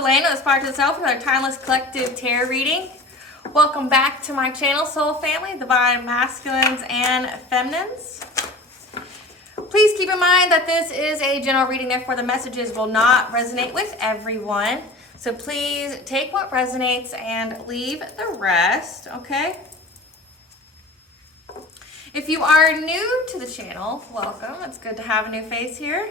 Elaine with Aspire to the Self with our timeless collective tarot reading. Welcome back to my channel, Soul Family, Divine Masculines and Feminines. Please keep in mind that this is a general reading, therefore the messages will not resonate with everyone. So please take what resonates and leave the rest, okay? If you are new to the channel, welcome. It's good to have a new face here.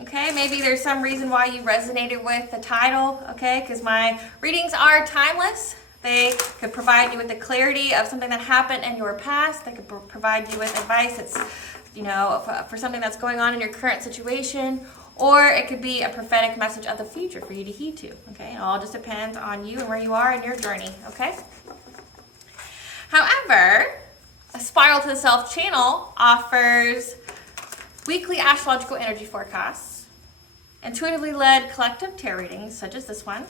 Okay, maybe there's some reason why you resonated with the title, okay? Because my readings are timeless. They could provide you with the clarity of something that happened in your past. They could provide you with advice that's, for something that's going on in your current situation. Or it could be a prophetic message of the future for you to heed to, okay? It all just depends on you and where you are in your journey, okay? However, a Spiral to the Self channel offers weekly astrological energy forecasts, intuitively led collective tarot readings, such as this one,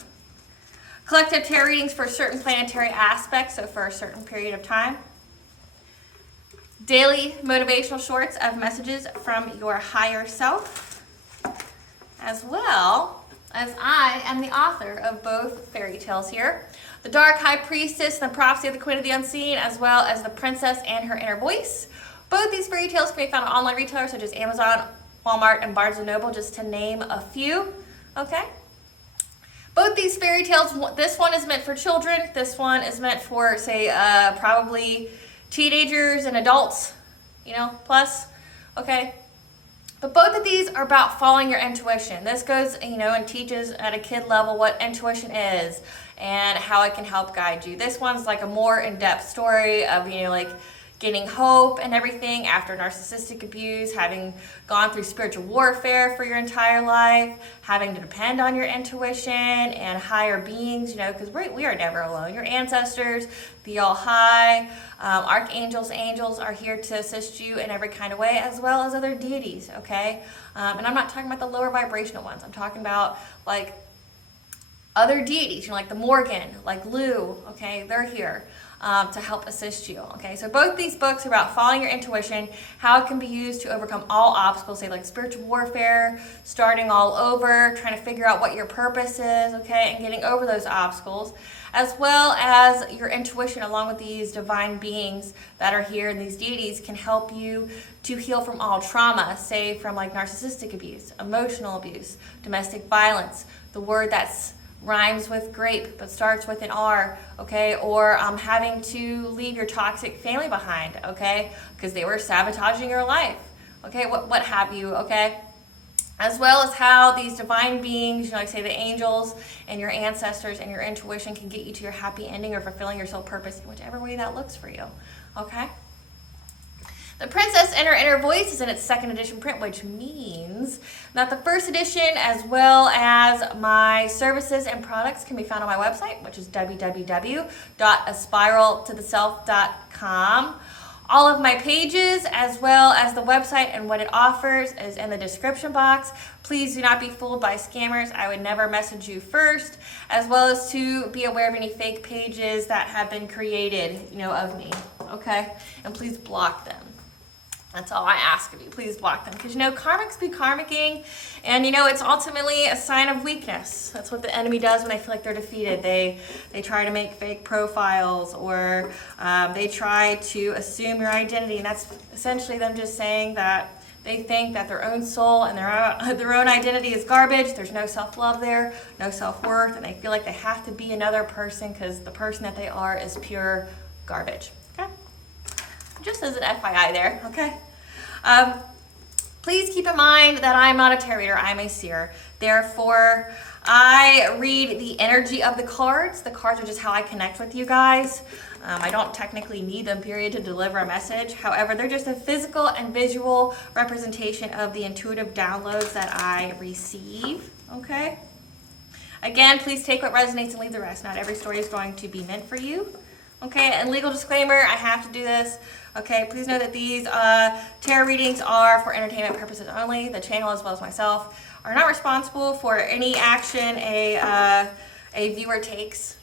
collective tarot readings for certain planetary aspects, so for a certain period of time, daily motivational shorts of messages from your higher self, as well as I am the author of both fairy tales here, The Dark High Priestess and the Prophecy of the Queen of the Unseen, as well as The Princess and Her Inner Voice. Both these fairy tales can be found on online retailers such as Amazon, Walmart, and Barnes & Noble, just to name a few, okay? Both these fairy tales, this one is meant for children, this one is meant for, say, probably teenagers and adults, plus, okay? But both of these are about following your intuition. This goes, and teaches at a kid level what intuition is and how it can help guide you. This one's like a more in-depth story of, getting hope and everything after narcissistic abuse, having gone through spiritual warfare for your entire life, having to depend on your intuition and higher beings, because we are never alone. Your ancestors, the All High, archangels, angels are here to assist you in every kind of way, as well as other deities, okay? And I'm not talking about the lower vibrational ones. I'm talking about like other deities, like the Morgan, like Lou, okay? They're here to help assist you, okay? So both these books are about following your intuition, how it can be used to overcome all obstacles, say like spiritual warfare, starting all over, trying to figure out what your purpose is, okay, and getting over those obstacles, as well as your intuition along with these divine beings that are here, and these deities can help you to heal from all trauma, say from like narcissistic abuse, emotional abuse, domestic violence, the word that's rhymes with grape but starts with an R, okay, or having to leave your toxic family behind, okay, because they were sabotaging your life, okay, what have you, okay, as well as how these divine beings, like say the angels and your ancestors and your intuition can get you to your happy ending or fulfilling your soul purpose in whichever way that looks for you, okay. The Princess and Her Inner Voice is in its second edition print, which means that the first edition, as well as my services and products, can be found on my website, which is www.aspiraltotheself.com. All of my pages, as well as the website and what it offers, is in the description box. Please do not be fooled by scammers. I would never message you first, as well as to be aware of any fake pages that have been created, of me, okay? And please block them. That's all I ask of you. Please block them. Because, karmics be karmicking. And, it's ultimately a sign of weakness. That's what the enemy does when they feel like they're defeated. They try to make fake profiles, or they try to assume your identity. And that's essentially them just saying that they think that their own soul and their own identity is garbage. There's no self-love there, no self-worth. And they feel like they have to be another person because the person that they are is pure garbage. Okay? Just as an FYI there, okay? Please keep in mind that I'm not a tarot reader, I'm a seer. Therefore, I read the energy of the cards. The cards are just how I connect with you guys. I don't technically need them, period, to deliver a message. However, they're just a physical and visual representation of the intuitive downloads that I receive, okay? Again, please take what resonates and leave the rest. Not every story is going to be meant for you. Okay, and legal disclaimer, I have to do this. Okay, please know that these tarot readings are for entertainment purposes only. The channel, as well as myself, are not responsible for any action a viewer takes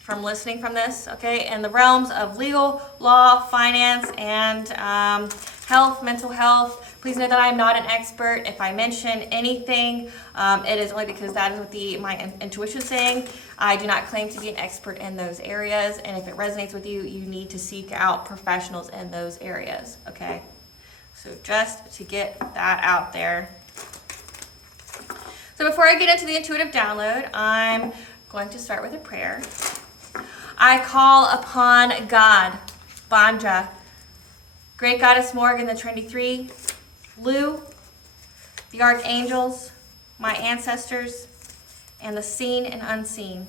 from listening from this, okay? In the realms of legal, law, finance, and health, mental health, Please know that I am not an expert. If I mention anything, it is only because that is what my intuition is saying. I do not claim to be an expert in those areas, and if it resonates with you, you need to seek out professionals in those areas, okay? So just to get that out there. So before I get into the intuitive download, I'm going to start with a prayer. I call upon God, Banja, Great Goddess Morgan, the Trinity Three, Lu, the archangels, my ancestors, and the seen and unseen.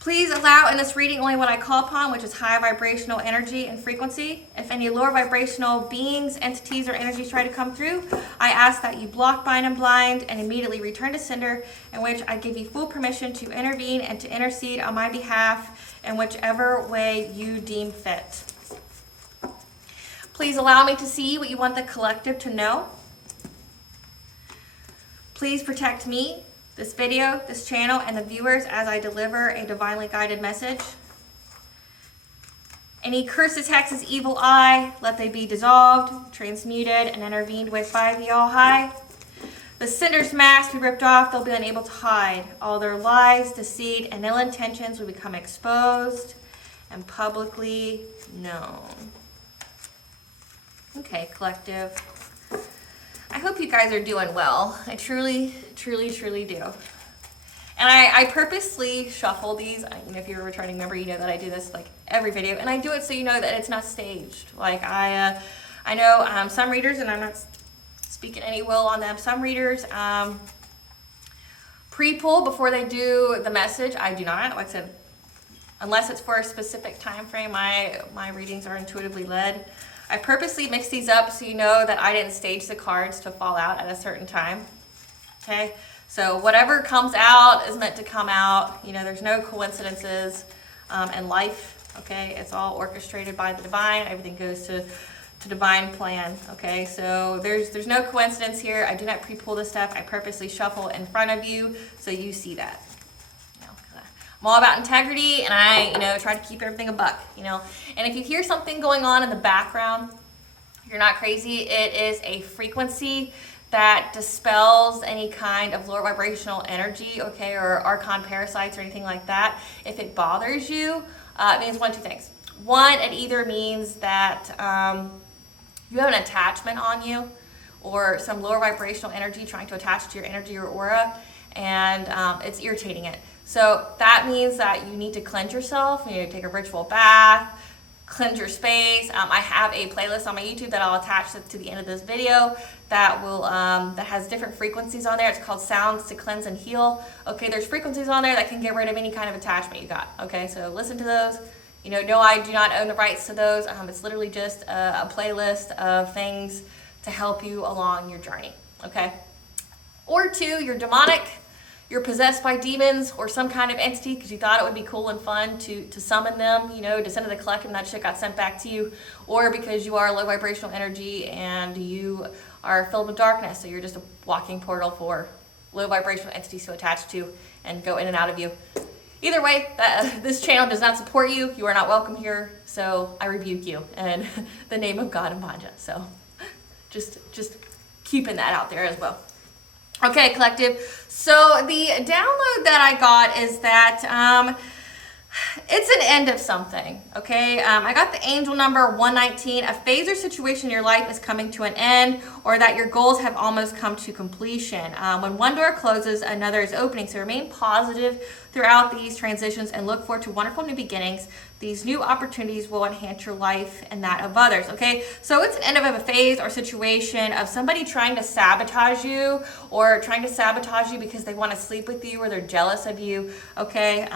Please allow in this reading only what I call upon, which is high vibrational energy and frequency. If any lower vibrational beings, entities, or energies try to come through, I ask that you block, bind, and blind, and immediately return to sender, in which I give you full permission to intervene and to intercede on my behalf in whichever way you deem fit. Please allow me to see what you want the collective to know. Please protect me, this video, this channel, and the viewers as I deliver a divinely guided message. Any curses, hexes, evil eye, let they be dissolved, transmuted, and intervened with by the All High. The sinner's mask be ripped off, they'll be unable to hide. All their lies, deceit, and ill intentions will become exposed and publicly known. Okay, collective. I hope you guys are doing well. I truly, truly, truly do. And I purposely shuffle these. If you're a returning member, you know that I do this like every video. And I do it so you know that it's not staged. Like I know some readers, and I'm not speaking any will on them, some readers pre-pull before they do the message. I do not. Like I said, unless it's for a specific time frame, my readings are intuitively led. I purposely mix these up so you know that I didn't stage the cards to fall out at a certain time. Okay, so whatever comes out is meant to come out. You know, there's no coincidences in life. Okay, it's all orchestrated by the divine. Everything goes to divine plan. Okay, so there's no coincidence here. I do not pre-pull this stuff. I purposely shuffle in front of you so you see that. I'm all about integrity, and I, try to keep everything a buck, And if you hear something going on in the background, you're not crazy. It is a frequency that dispels any kind of lower vibrational energy, okay, or archon parasites or anything like that. If it bothers you, it means one of two things. One, it either means that you have an attachment on you, or some lower vibrational energy trying to attach to your energy or aura, and it's irritating it. So that means that you need to cleanse yourself. You need to take a ritual bath, cleanse your space. I have a playlist on my YouTube that I'll attach to the end of this video that will that has different frequencies on there. It's called Sounds to Cleanse and Heal. Okay, there's frequencies on there that can get rid of any kind of attachment you got. Okay, so listen to those. No, I do not own the rights to those. It's literally just a playlist of things to help you along your journey. Okay, or two, you're demonic. You're possessed by demons or some kind of entity because you thought it would be cool and fun to summon them, to send to the collective, and that shit got sent back to you, or because you are low vibrational energy and you are filled with darkness, so you're just a walking portal for low vibrational entities to attach to and go in and out of you. Either way, this channel does not support you. You are not welcome here, so I rebuke you in the name of God and Banja. So just keeping that out there as well. Okay, collective. So the download that I got is that it's an end of something, okay? I got the angel number 119. A phase or situation in your life is coming to an end, or that your goals have almost come to completion. When one door closes, another is opening. So remain positive throughout these transitions and look forward to wonderful new beginnings. These new opportunities will enhance your life and that of others, okay? So it's an end of a phase or situation of somebody trying to sabotage you, or trying to sabotage you because they want to sleep with you or they're jealous of you, okay?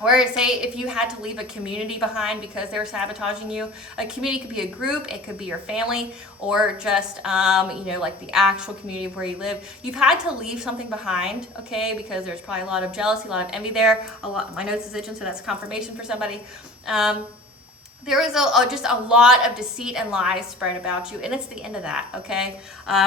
Or say if you had to leave a community behind because they're sabotaging you. A community could be a group, it could be your family, or just, like the actual community of where you live. You've had to leave something behind, okay, because there's probably a lot of jealousy, a lot of envy there. My notes is itching, so that's confirmation for somebody. There was just a lot of deceit and lies spread about you, and it's the end of that, okay?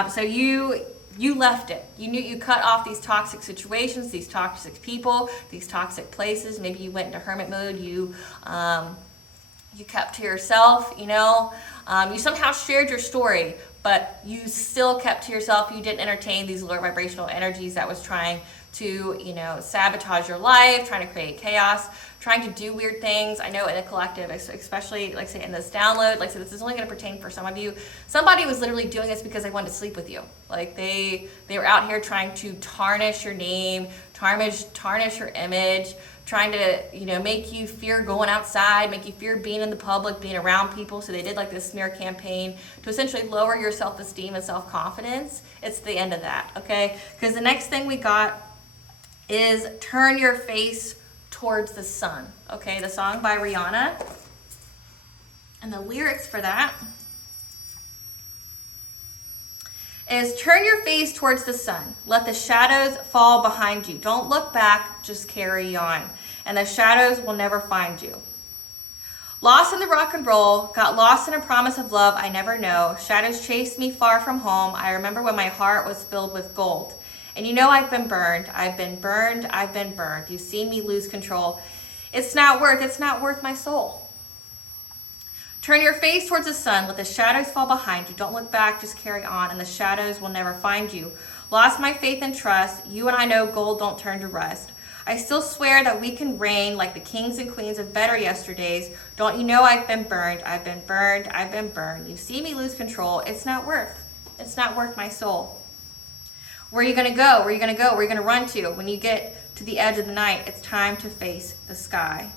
So you left it. You cut off these toxic situations, these toxic people, these toxic places. Maybe you went into hermit mode. You you kept to yourself, you know. You somehow shared your story, but you still kept to yourself. You didn't entertain these lower vibrational energies that was trying to, you know, sabotage your life, trying to create chaos, trying to do weird things. I know in a collective, especially like say in this download, like so this is only going to pertain for some of you. Somebody was literally doing this because they wanted to sleep with you. Like they were out here trying to tarnish your name, tarnish your image, trying to, you know, make you fear going outside, make you fear being in the public, being around people. So they did like this smear campaign to essentially lower your self-esteem and self-confidence. It's the end of that, okay? Because the next thing we got is Turn Your Face Towards the Sun, okay? The song by Rihanna. And the lyrics for that is turn your face towards the sun. Let the shadows fall behind you. Don't look back, just carry on. And the shadows will never find you. Lost in the rock and roll, got lost in a promise of love I never know. Shadows chased me far from home. I remember when my heart was filled with gold. And you know I've been burned, I've been burned, I've been burned. You've seen me lose control. It's not worth my soul. Turn your face towards the sun, let the shadows fall behind you. Don't look back, just carry on, and the shadows will never find you. Lost my faith and trust, you and I know gold don't turn to rust. I still swear that we can reign like the kings and queens of better yesterdays. Don't you know I've been burned, I've been burned, I've been burned. You see me lose control, it's not worth my soul. Where are you gonna go? Where are you gonna go? Where are you gonna run to? When you get to the edge of the night, it's time to face the sky.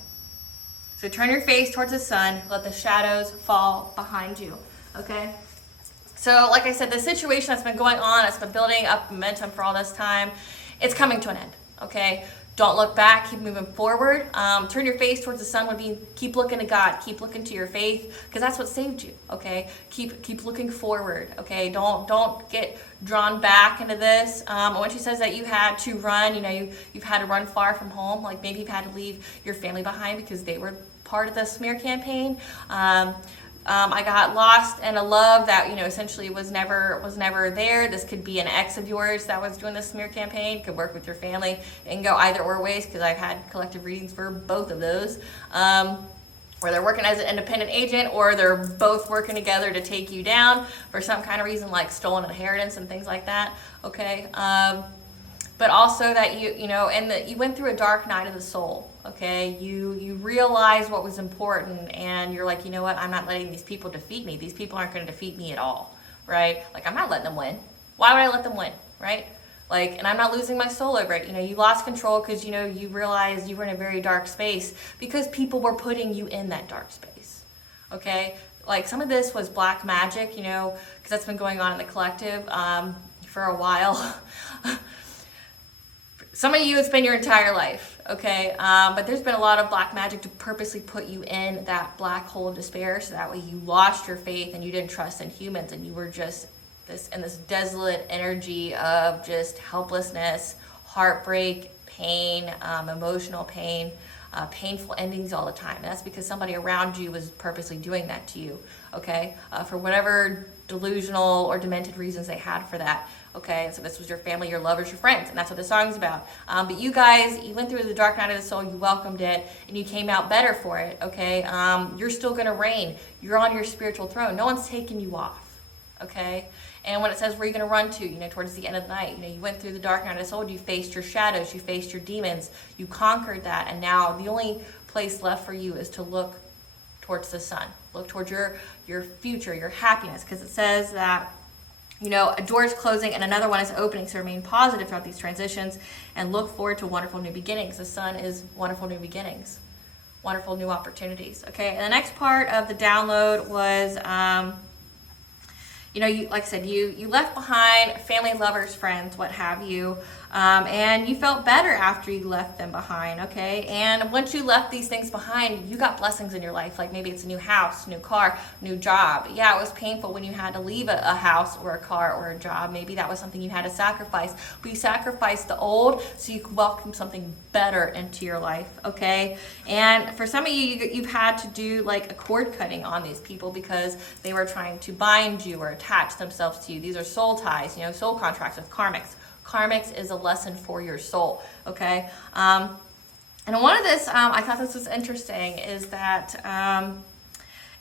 So turn your face towards the sun, let the shadows fall behind you, okay? So like I said, the situation that's been going on, it's been building up momentum for all this time, it's coming to an end, okay? Don't look back, keep moving forward. Turn your face towards the sun would be keep looking to God, keep looking to your faith, because that's what saved you, okay? Keep looking forward, okay? Don't get drawn back into this. When she says that you had to run, you know, you've had to run far from home, like maybe you've had to leave your family behind because they were part of the smear campaign. I got lost in a love that, you know, essentially was never there. This could be an ex of yours that was doing the smear campaign, could work with your family and go either or ways, because I've had collective readings for both of those. Where they're working as an independent agent, or they're both working together to take you down for some kind of reason, like stolen inheritance and things like that, okay? But also that you know, and that you went through a dark night of the soul, okay? You realized what was important, and you're like, you know what, I'm not letting these people defeat me. These people aren't going to defeat me at all, right? Like, I'm not letting them win. Why would I let them win, right? Like, and I'm not losing my soul over it. You know, you lost control because, you know, you realized you were in a very dark space because people were putting you in that dark space, okay? Like, some of this was black magic, you know, because that's been going on in the collective for a while. Some of you, it's been your entire life, okay? But there's been a lot of black magic to purposely put you in that black hole of despair, so that way you lost your faith and you didn't trust in humans, and you were just this desolate energy of just helplessness, heartbreak, pain, emotional pain, painful endings all the time. And that's because somebody around you was purposely doing that to you, okay? For whatever delusional or demented reasons they had for that. Okay, so this was your family, your lovers, your friends, and that's what the song's about. But you guys, you went through the dark night of the soul, you welcomed it, and you came out better for it, okay? You're still gonna reign. You're on your spiritual throne. No one's taking you off, okay? And when it says where you're gonna run to, you know, towards the end of the night, you know, you went through the dark night of the soul, you faced your shadows, you faced your demons, you conquered that, and now the only place left for you is to look towards the sun. Look towards your future, your happiness, because it says that, you know, a door is closing and another one is opening, so remain positive throughout these transitions and look forward to wonderful new beginnings. The sun is wonderful new beginnings, wonderful new opportunities, okay? And the next part of the download was, you know, you, like I said, you left behind family, lovers, friends, what have you, and you felt better after you left them behind, okay? And once you left these things behind, you got blessings in your life, like maybe it's a new house, new car, new job. Yeah, it was painful when you had to leave a house or a car or a job. Maybe that was something you had to sacrifice, but you sacrificed the old so you could welcome something better into your life, okay? And for some of you, you've had to do like a cord cutting on these people because they were trying to bind you or attach themselves to you. These are soul ties, you know, soul contracts with karmics. Karmics is a lesson for your soul, okay? And one of this, I thought this was interesting, is that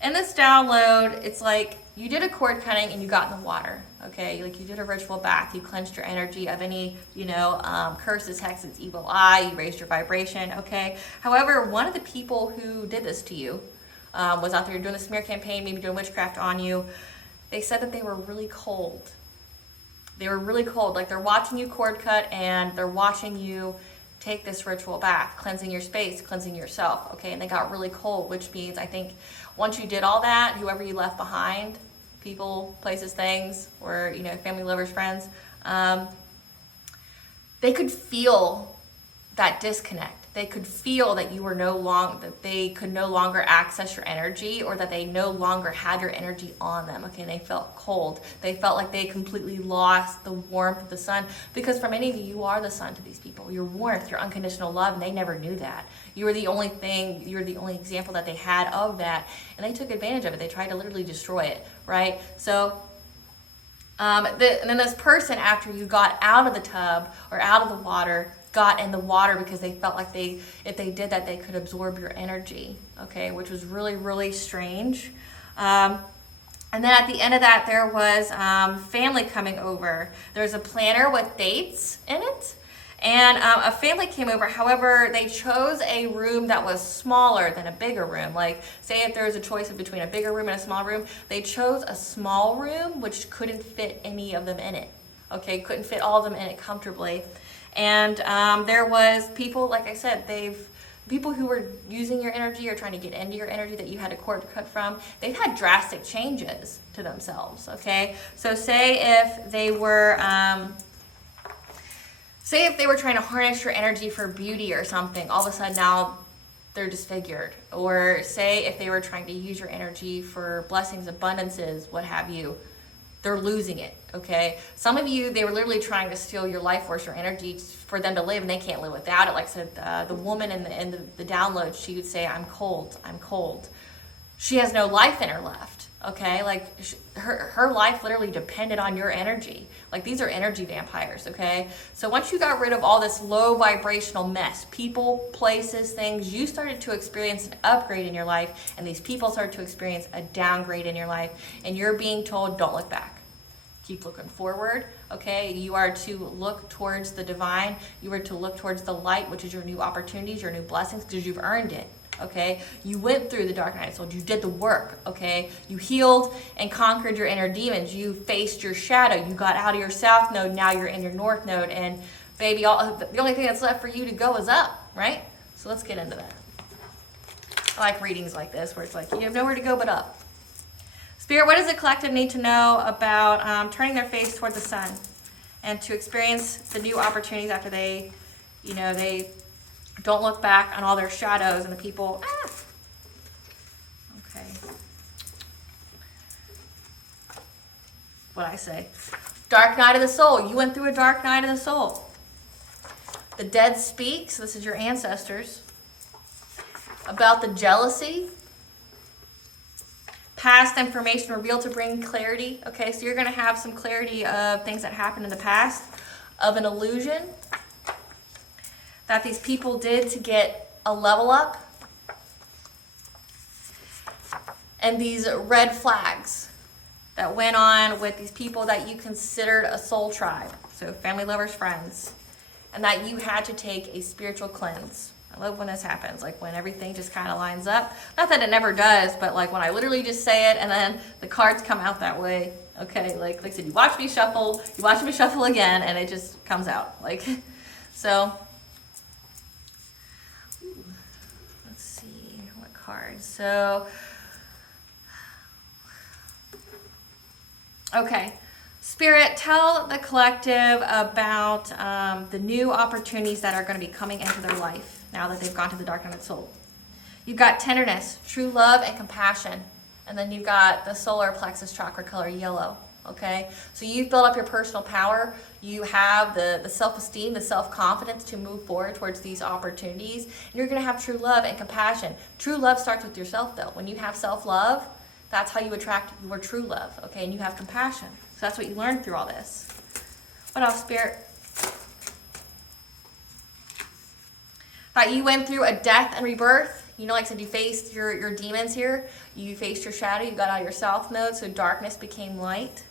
In this download, it's like you did a cord cutting and you got in the water, okay? Like you did a ritual bath, you cleansed your energy of any, curses, hexes, evil eye, you raised your vibration, okay? However, one of the people who did this to you was out there doing a smear campaign, maybe doing witchcraft on you. They said that they were really cold. They were really cold, like they're watching you cord cut and they're watching you take this ritual bath, cleansing your space, cleansing yourself, okay? And they got really cold, which means I think once you did all that, whoever you left behind, people, places, things, or, family, lovers, friends, they could feel that disconnect. They could feel that you were that they could no longer access your energy, or that they no longer had your energy on them, okay? And they felt cold. They felt like they completely lost the warmth of the sun, because for many of you, you are the sun to these people. Your warmth, your unconditional love, and they never knew that. You were the only example that they had of that, and they took advantage of it. They tried to literally destroy it, right? So, and then this person, after you got out of the tub or out of the water, got in the water because they felt like if they did that, they could absorb your energy, okay, which was really, really strange. And then at the end of that, there was family coming over. There's a planner with dates in it, and a family came over. However, they chose a room that was smaller than a bigger room. Like, say if there was a choice between a bigger room and a small room, they chose a small room, which couldn't fit any of them in it, okay, couldn't fit all of them in it comfortably. And there was people, like I said, people who were using your energy or trying to get into your energy that you had a cord cut from, they've had drastic changes to themselves, okay? So say if they were trying to harness your energy for beauty or something, all of a sudden now they're disfigured. Or say if they were trying to use your energy for blessings, abundances, what have you, they're losing it, okay? Some of you, they were literally trying to steal your life force, your energy for them to live, and they can't live without it. Like I said, the woman in the download, she would say, I'm cold, I'm cold. She has no life in her left, okay? Like her life literally depended on your energy. Like these are energy vampires, okay? So once you got rid of all this low vibrational mess, people, places, things, you started to experience an upgrade in your life, and these people started to experience a downgrade in your life, and you're being told, don't look back. Keep looking forward, okay? You are to look towards the divine. You are to look towards the light, which is your new opportunities, your new blessings, because you've earned it, okay? You went through the dark night of the soul. You did the work, okay? You healed and conquered your inner demons. You faced your shadow. You got out of your south node. Now you're in your north node. And baby, the only thing that's left for you to go is up, right? So let's get into that. I like readings like this where it's like you have nowhere to go but up. Spirit, what does the collective need to know about turning their face toward the sun and to experience the new opportunities after they don't look back on all their shadows and the people? Okay. What I say? Dark night of the soul. You went through a dark night of the soul. The dead speaks. This is your ancestors. About the jealousy. Past information revealed to bring clarity. Okay, so you're going to have some clarity of things that happened in the past, of an illusion that these people did to get a level up, and these red flags that went on with these people that you considered a soul tribe, so family, lovers, friends, and that you had to take a spiritual cleanse. I love when this happens, like when everything just kind of lines up. Not that it never does, but like when I literally just say it and then the cards come out that way. Okay, like I said, you watch me shuffle again, and it just comes out. Like, so, let's see, what cards? So, okay. Spirit, tell the collective about the new opportunities that are going to be coming into their life now that they've gone to the dark night of the soul. You've got tenderness, true love, and compassion. And then you've got the solar plexus chakra color yellow, okay? So you've built up your personal power. You have the self-esteem, the self-confidence to move forward towards these opportunities. And you're going to have true love and compassion. True love starts with yourself, though. When you have self-love, that's how you attract your true love, okay? And you have compassion. So that's what you learned through all this. What else, Spirit? That you went through a death and rebirth. You know, like I said, you faced your demons here. You faced your shadow. You got out of your south node, so darkness became light.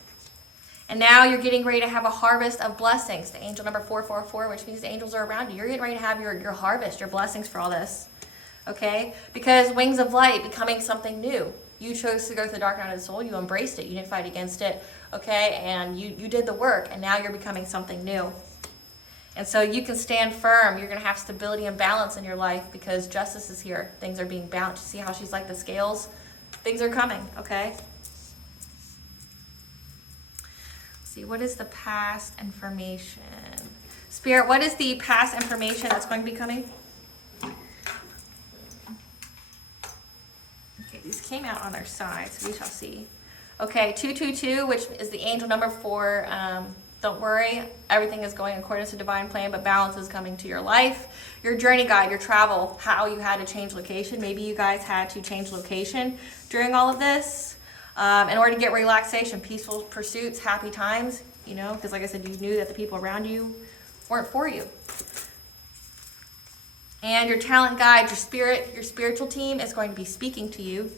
And now you're getting ready to have a harvest of blessings. The angel number 444, which means the angels are around you. You're getting ready to have your harvest, your blessings for all this. Okay? Because wings of light, becoming something new. You chose to go through the dark night of the soul. You embraced it. You didn't fight against it. Okay? And you did the work. And now you're becoming something new. And so you can stand firm. You're going to have stability and balance in your life because justice is here. Things are being balanced. You see how she's like the scales? Things are coming, okay? Let's see, what is the past information? Spirit, what is the past information that's going to be coming? Okay, these came out on their side, so we shall see. Okay, 222, which is the angel number for... don't worry, everything is going according to divine plan, but balance is coming to your life. Your journey guide, your travel, how you had to change location. Maybe you guys had to change location during all of this in order to get relaxation, peaceful pursuits, happy times, you know, because like I said, you knew that the people around you weren't for you. And your talent guide, your spirit, your spiritual team is going to be speaking to you.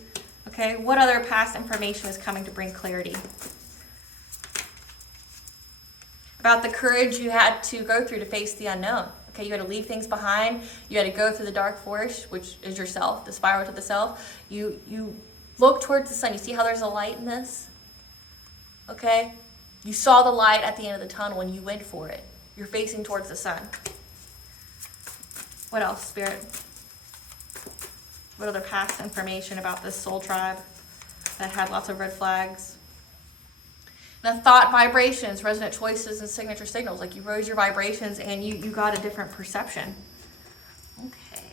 Okay, what other past information is coming to bring clarity? About the courage you had to go through to face the unknown. Okay, you had to leave things behind. You had to go through the dark forest, which is yourself, the spiral to the self. You look towards the sun. You see how there's a light in this? Okay? You saw the light at the end of the tunnel and you went for it. You're facing towards the sun. What else, Spirit? What other past information about this soul tribe that had lots of red flags? The thought vibrations, resonant choices, and signature signals. Like you rose your vibrations and you got a different perception. Okay.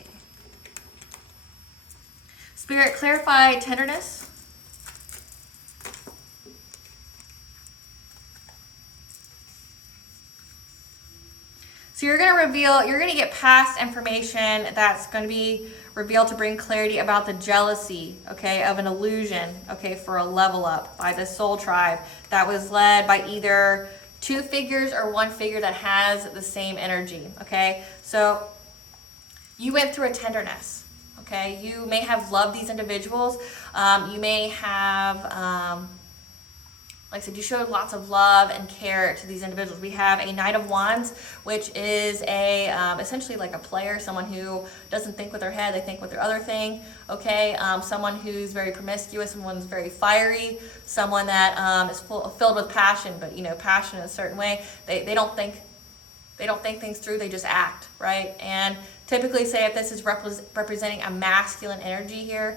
Spirit, clarify tenderness. So you're going to reveal, you're going to get past information that's going to be revealed to bring clarity about the jealousy, okay, of an illusion, okay, for a level up by the soul tribe that was led by either two figures or one figure that has the same energy, okay? So you went through a tenderness, okay? You may have loved these individuals. You may have... like I said, you showed lots of love and care to these individuals. We have a Knight of Wands, which is a essentially like a player, someone who doesn't think with their head, they think with their other thing, okay? Someone who's very promiscuous, someone who's very fiery, someone that is filled with passion, but you know, passion in a certain way. They don't think things through, they just act, right? And typically say if this is representing a masculine energy here,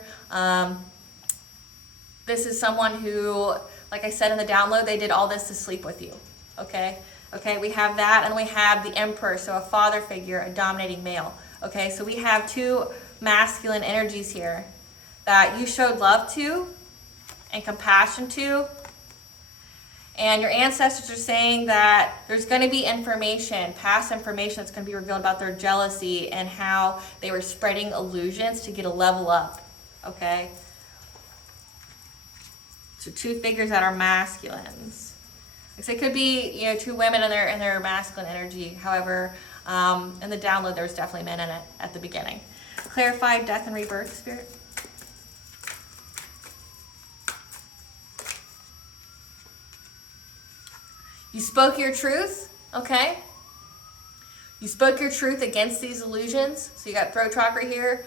this is someone who... like I said in the download, they did all this to sleep with you, okay? Okay, we have that, and we have the Emperor, so a father figure, a dominating male, okay? So we have two masculine energies here that you showed love to and compassion to, and your ancestors are saying that there's going to be information, past information that's going to be revealed about their jealousy and how they were spreading illusions to get a level up, okay? So two figures that are masculines. So it could be, you know, two women in their masculine energy. However, in the download, there's definitely men in it at the beginning. Clarify death and rebirth, Spirit. You spoke your truth, okay? You spoke your truth against these illusions. So you got throat chakra here.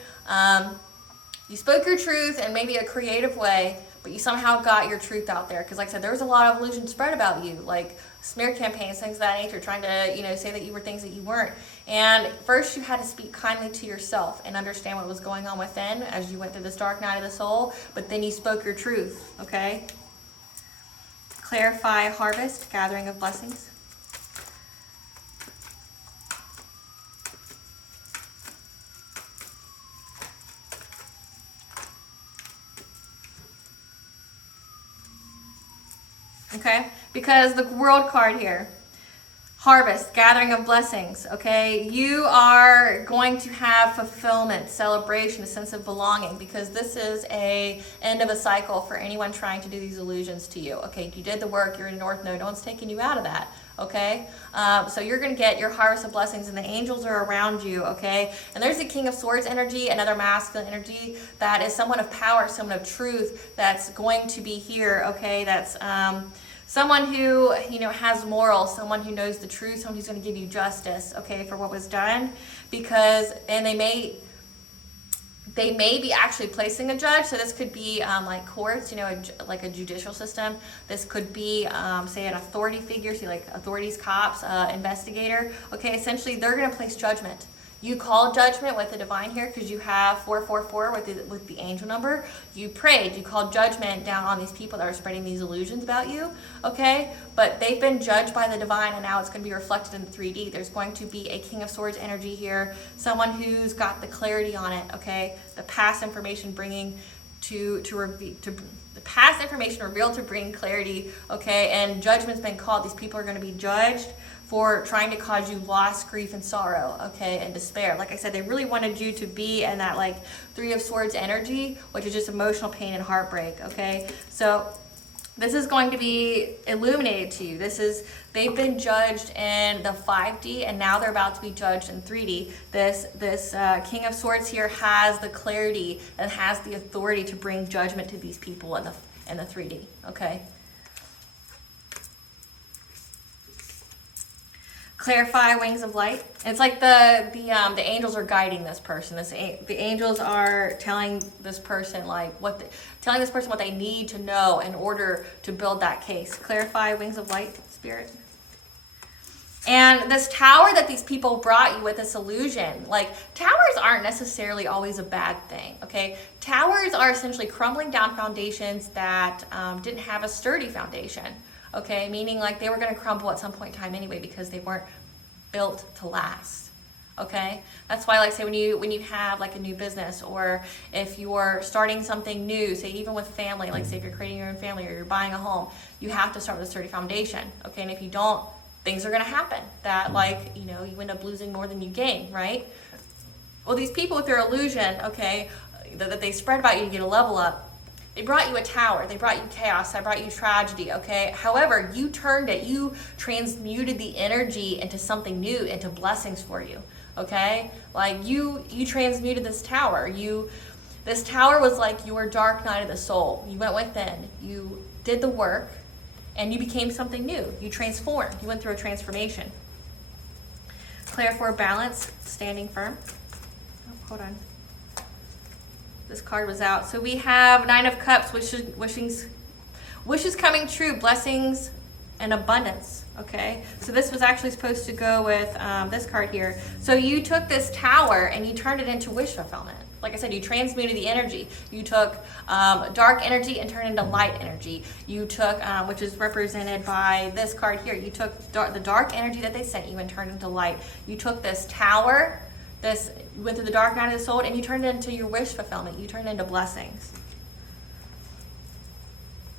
You spoke your truth in maybe a creative way, but you somehow got your truth out there. Because like I said, there was a lot of illusions spread about you, like smear campaigns, things of that nature, trying to, you know, say that you were things that you weren't. And first you had to speak kindly to yourself and understand what was going on within as you went through this dark night of the soul, but then you spoke your truth, okay? Clarify harvest, gathering of blessings. Okay, because the world card here, Harvest, gathering of blessings, okay? You are going to have fulfillment, celebration, a sense of belonging, because this is a end of a cycle for anyone trying to do these illusions to you, okay? You did the work, you're in North Node, no one's taking you out of that, okay? So you're going to get your harvest of blessings, and the angels are around you, okay? And there's the King of Swords energy, another masculine energy that is someone of power, someone of truth that's going to be here, okay? That's someone who, you know, has morals, someone who knows the truth, someone who's going to give you justice, okay, for what was done, because, and they may be actually placing a judge. So this could be like courts, you know, like a judicial system. This could be, say, an authority figure, so like authorities, cops, investigator. Okay, essentially they're going to place judgment. You call judgment with the divine here because you have 444 with the angel number. You prayed, you called judgment down on these people that are spreading these illusions about you, okay? But they've been judged by the divine, and now it's going to be reflected in the 3D. There's going to be a King of Swords energy here, someone who's got the clarity on it, okay? The past information bringing the past information revealed to bring clarity, okay? And judgment's been called. These people are going to be judged for trying to cause you loss, grief, and sorrow, okay, and despair. Like I said, they really wanted you to be in that like 3 of Swords energy, which is just emotional pain and heartbreak, okay? So this is going to be illuminated to you. They've been judged in the 5D, and now they're about to be judged in 3D. This King of Swords here has the clarity and has the authority to bring judgment to these people in the 3D, okay? Clarify, wings of light. It's like the angels are guiding this person. The angels are telling this person telling this person what they need to know in order to build that case. Clarify, wings of light, spirit. And this tower that these people brought you with, this illusion, like towers aren't necessarily always a bad thing, okay? Towers are essentially crumbling down foundations that didn't have a sturdy foundation. Okay, meaning like they were going to crumble at some point in time anyway because they weren't built to last. Okay, that's why, like, say when you have like a new business, or if you're starting something new, say even with family, like say if you're creating your own family or you're buying a home, you have to start with a sturdy foundation. Okay, and if you don't, things are going to happen that, like, you know, you end up losing more than you gain, right? Well, these people with their illusion, okay, that they spread about you to get a level up, they brought you a tower, they brought you chaos, they brought you tragedy, okay? However, you turned it, you transmuted the energy into something new, into blessings for you, okay? Like you transmuted this tower. This tower was like your dark night of the soul. You went within, you did the work, and you became something new. You transformed, you went through a transformation. Clear for balance, standing firm. Oh, hold on. This card was out. So we have 9 of Cups, wishes coming true, blessings and abundance, okay? So this was actually supposed to go with this card here. So you took this tower and you turned it into wish fulfillment. Like I said, you transmuted the energy. You took dark energy and turned it into light energy. You took, which is represented by this card here, you took the dark energy that they sent you and turned it into light. You took this tower, you went through the dark night of the soul, and you turned it into your wish fulfillment. You turned it into blessings.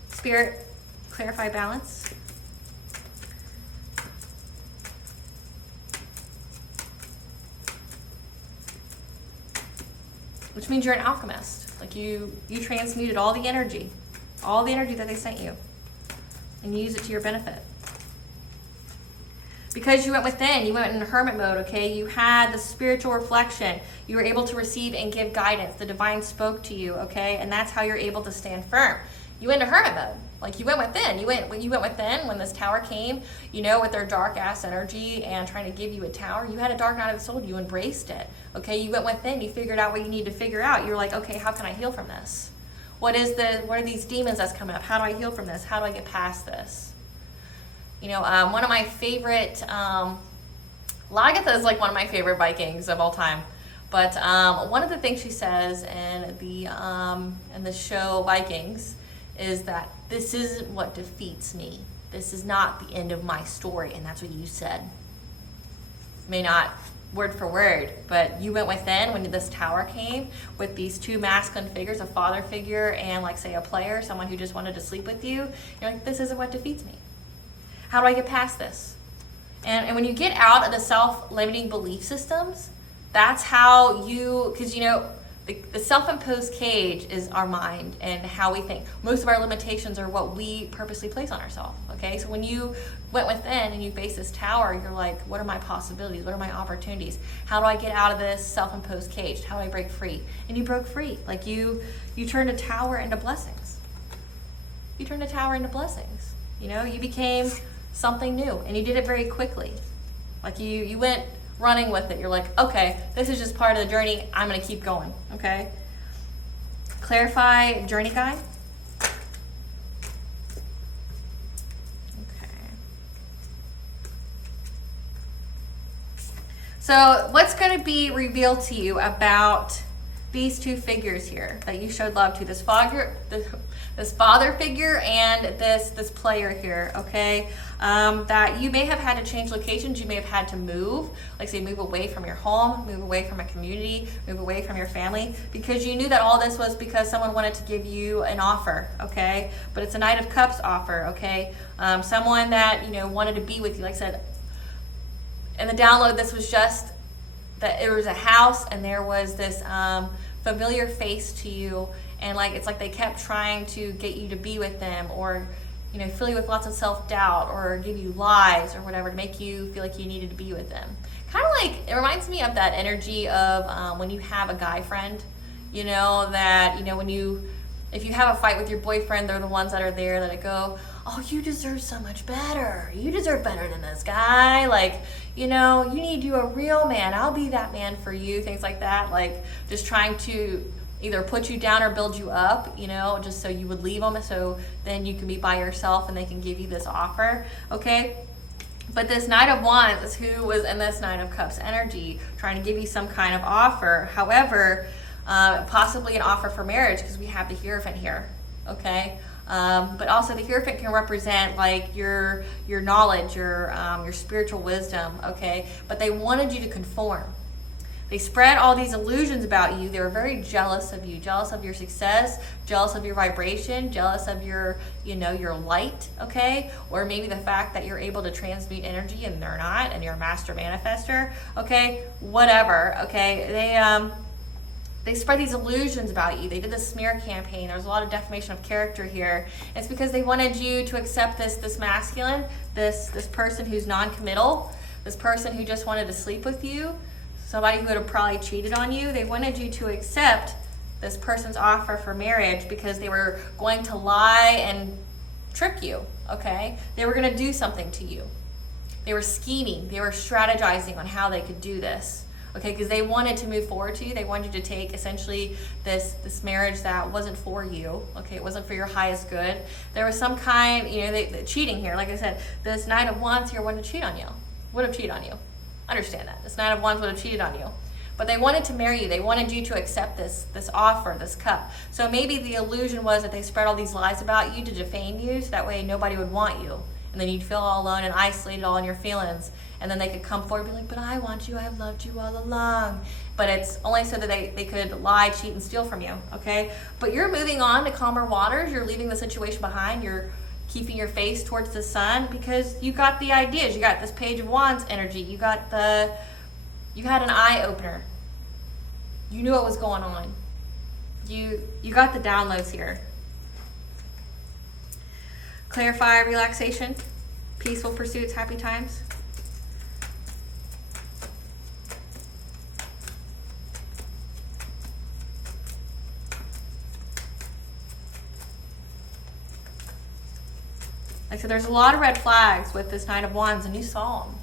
Spirit, clarify balance. Which means you're an alchemist. Like you transmuted all the energy that they sent you, and you use it to your benefit. Because you went within, you went in hermit mode, okay? You had the spiritual reflection. You were able to receive and give guidance. The divine spoke to you, okay? And that's how you're able to stand firm. You went into hermit mode. Like you went within. You went within when this tower came, you know, with their dark ass energy and trying to give you a tower. You had a dark night of the soul. You embraced it, okay? You went within. You figured out what you need to figure out. You're like, okay, how can I heal from this? What are these demons that's coming up? How do I heal from this? How do I get past this? You know, one of my favorite, Lagatha is like one of my favorite Vikings of all time. But one of the things she says in the show Vikings is that this isn't what defeats me. This is not the end of my story, and that's what you said. May not word for word, but you went within when this tower came with these 2 masculine figures, a father figure and, like, say, a player, someone who just wanted to sleep with you. You're like, this isn't what defeats me. How do I get past this? And when you get out of the self-limiting belief systems, that's how you, because you know, the self-imposed cage is our mind and how we think. Most of our limitations are what we purposely place on ourselves, okay? So when you went within and you face this tower, you're like, what are my possibilities? What are my opportunities? How do I get out of this self-imposed cage? How do I break free? And you broke free. Like you turned a tower into blessings. You turned a tower into blessings. You know, you became something new, and you did it very quickly. Like you went running with it. You're like, okay, this is just part of the journey. I'm going to keep going, okay? Clarify journey guide. Okay. So what's going to be revealed to you about these two figures here that you showed love to, this father figure and this player here, okay? That you may have had to change locations, you may have had to move, like say move away from your home, move away from a community, move away from your family, because you knew that all this was because someone wanted to give you an offer, okay? But it's a Knight of Cups offer, okay? Someone that, you know, wanted to be with you. Like I said, in the download, this was just that it was a house and there was this familiar face to you, and like it's like they kept trying to get you to be with them, or you know, fill you with lots of self-doubt, or give you lies or whatever to make you feel like you needed to be with them. Kind of like, it reminds me of that energy of when you have a guy friend, you know, that, you know, if you have a fight with your boyfriend, they're the ones that are there that go, oh, you deserve so much better. You deserve better than this guy. Like, you know, you need you a real man. I'll be that man for you. Things like that. Like just trying to either put you down or build you up, you know, just so you would leave them, so then you can be by yourself and they can give you this offer, okay? But this Knight of Wands is who was in this Knight of Cups energy, trying to give you some kind of offer. However, possibly an offer for marriage, because we have the Hierophant here, okay? But also the Hierophant can represent like your knowledge, your spiritual wisdom, okay? But they wanted you to conform. They spread all these illusions about you. They were very jealous of you, jealous of your success, jealous of your vibration, jealous of your, you know, your light, okay? Or maybe the fact that you're able to transmute energy and they're not, and you're a master manifester, okay? Whatever, okay? They spread these illusions about you. They did the smear campaign. There was a lot of defamation of character here. It's because they wanted you to accept this masculine, this person who's non-committal, this person who just wanted to sleep with you, somebody who would have probably cheated on you. They wanted you to accept this person's offer for marriage because they were going to lie and trick you, okay? They were going to do something to you. They were scheming. They were strategizing on how they could do this, okay? Because they wanted to move forward to you. They wanted you to take essentially this marriage that wasn't for you, okay? It wasn't for your highest good. There was some kind, you know, they cheating here. Like I said, this Knight of Wands here wanted to cheat on you, would have cheated on you. Understand that. This Knight of Wands would have cheated on you. But they wanted to marry you. They wanted you to accept this offer, this cup. So maybe the illusion was that they spread all these lies about you to defame you, so that way nobody would want you. And then you'd feel all alone and isolated all in your feelings. And then they could come forward and be like, but I want you. I've loved you all along. But it's only so that they could lie, cheat, and steal from you, okay? But you're moving on to calmer waters. You're leaving the situation behind. You're keeping your face towards the sun because you got the ideas. You got this Page of Wands energy. You had an eye opener. You knew what was going on. You got the downloads here. Clarify, relaxation, peaceful pursuits, happy times. Like I said, there's a lot of red flags with this Knight of Wands, and you saw them.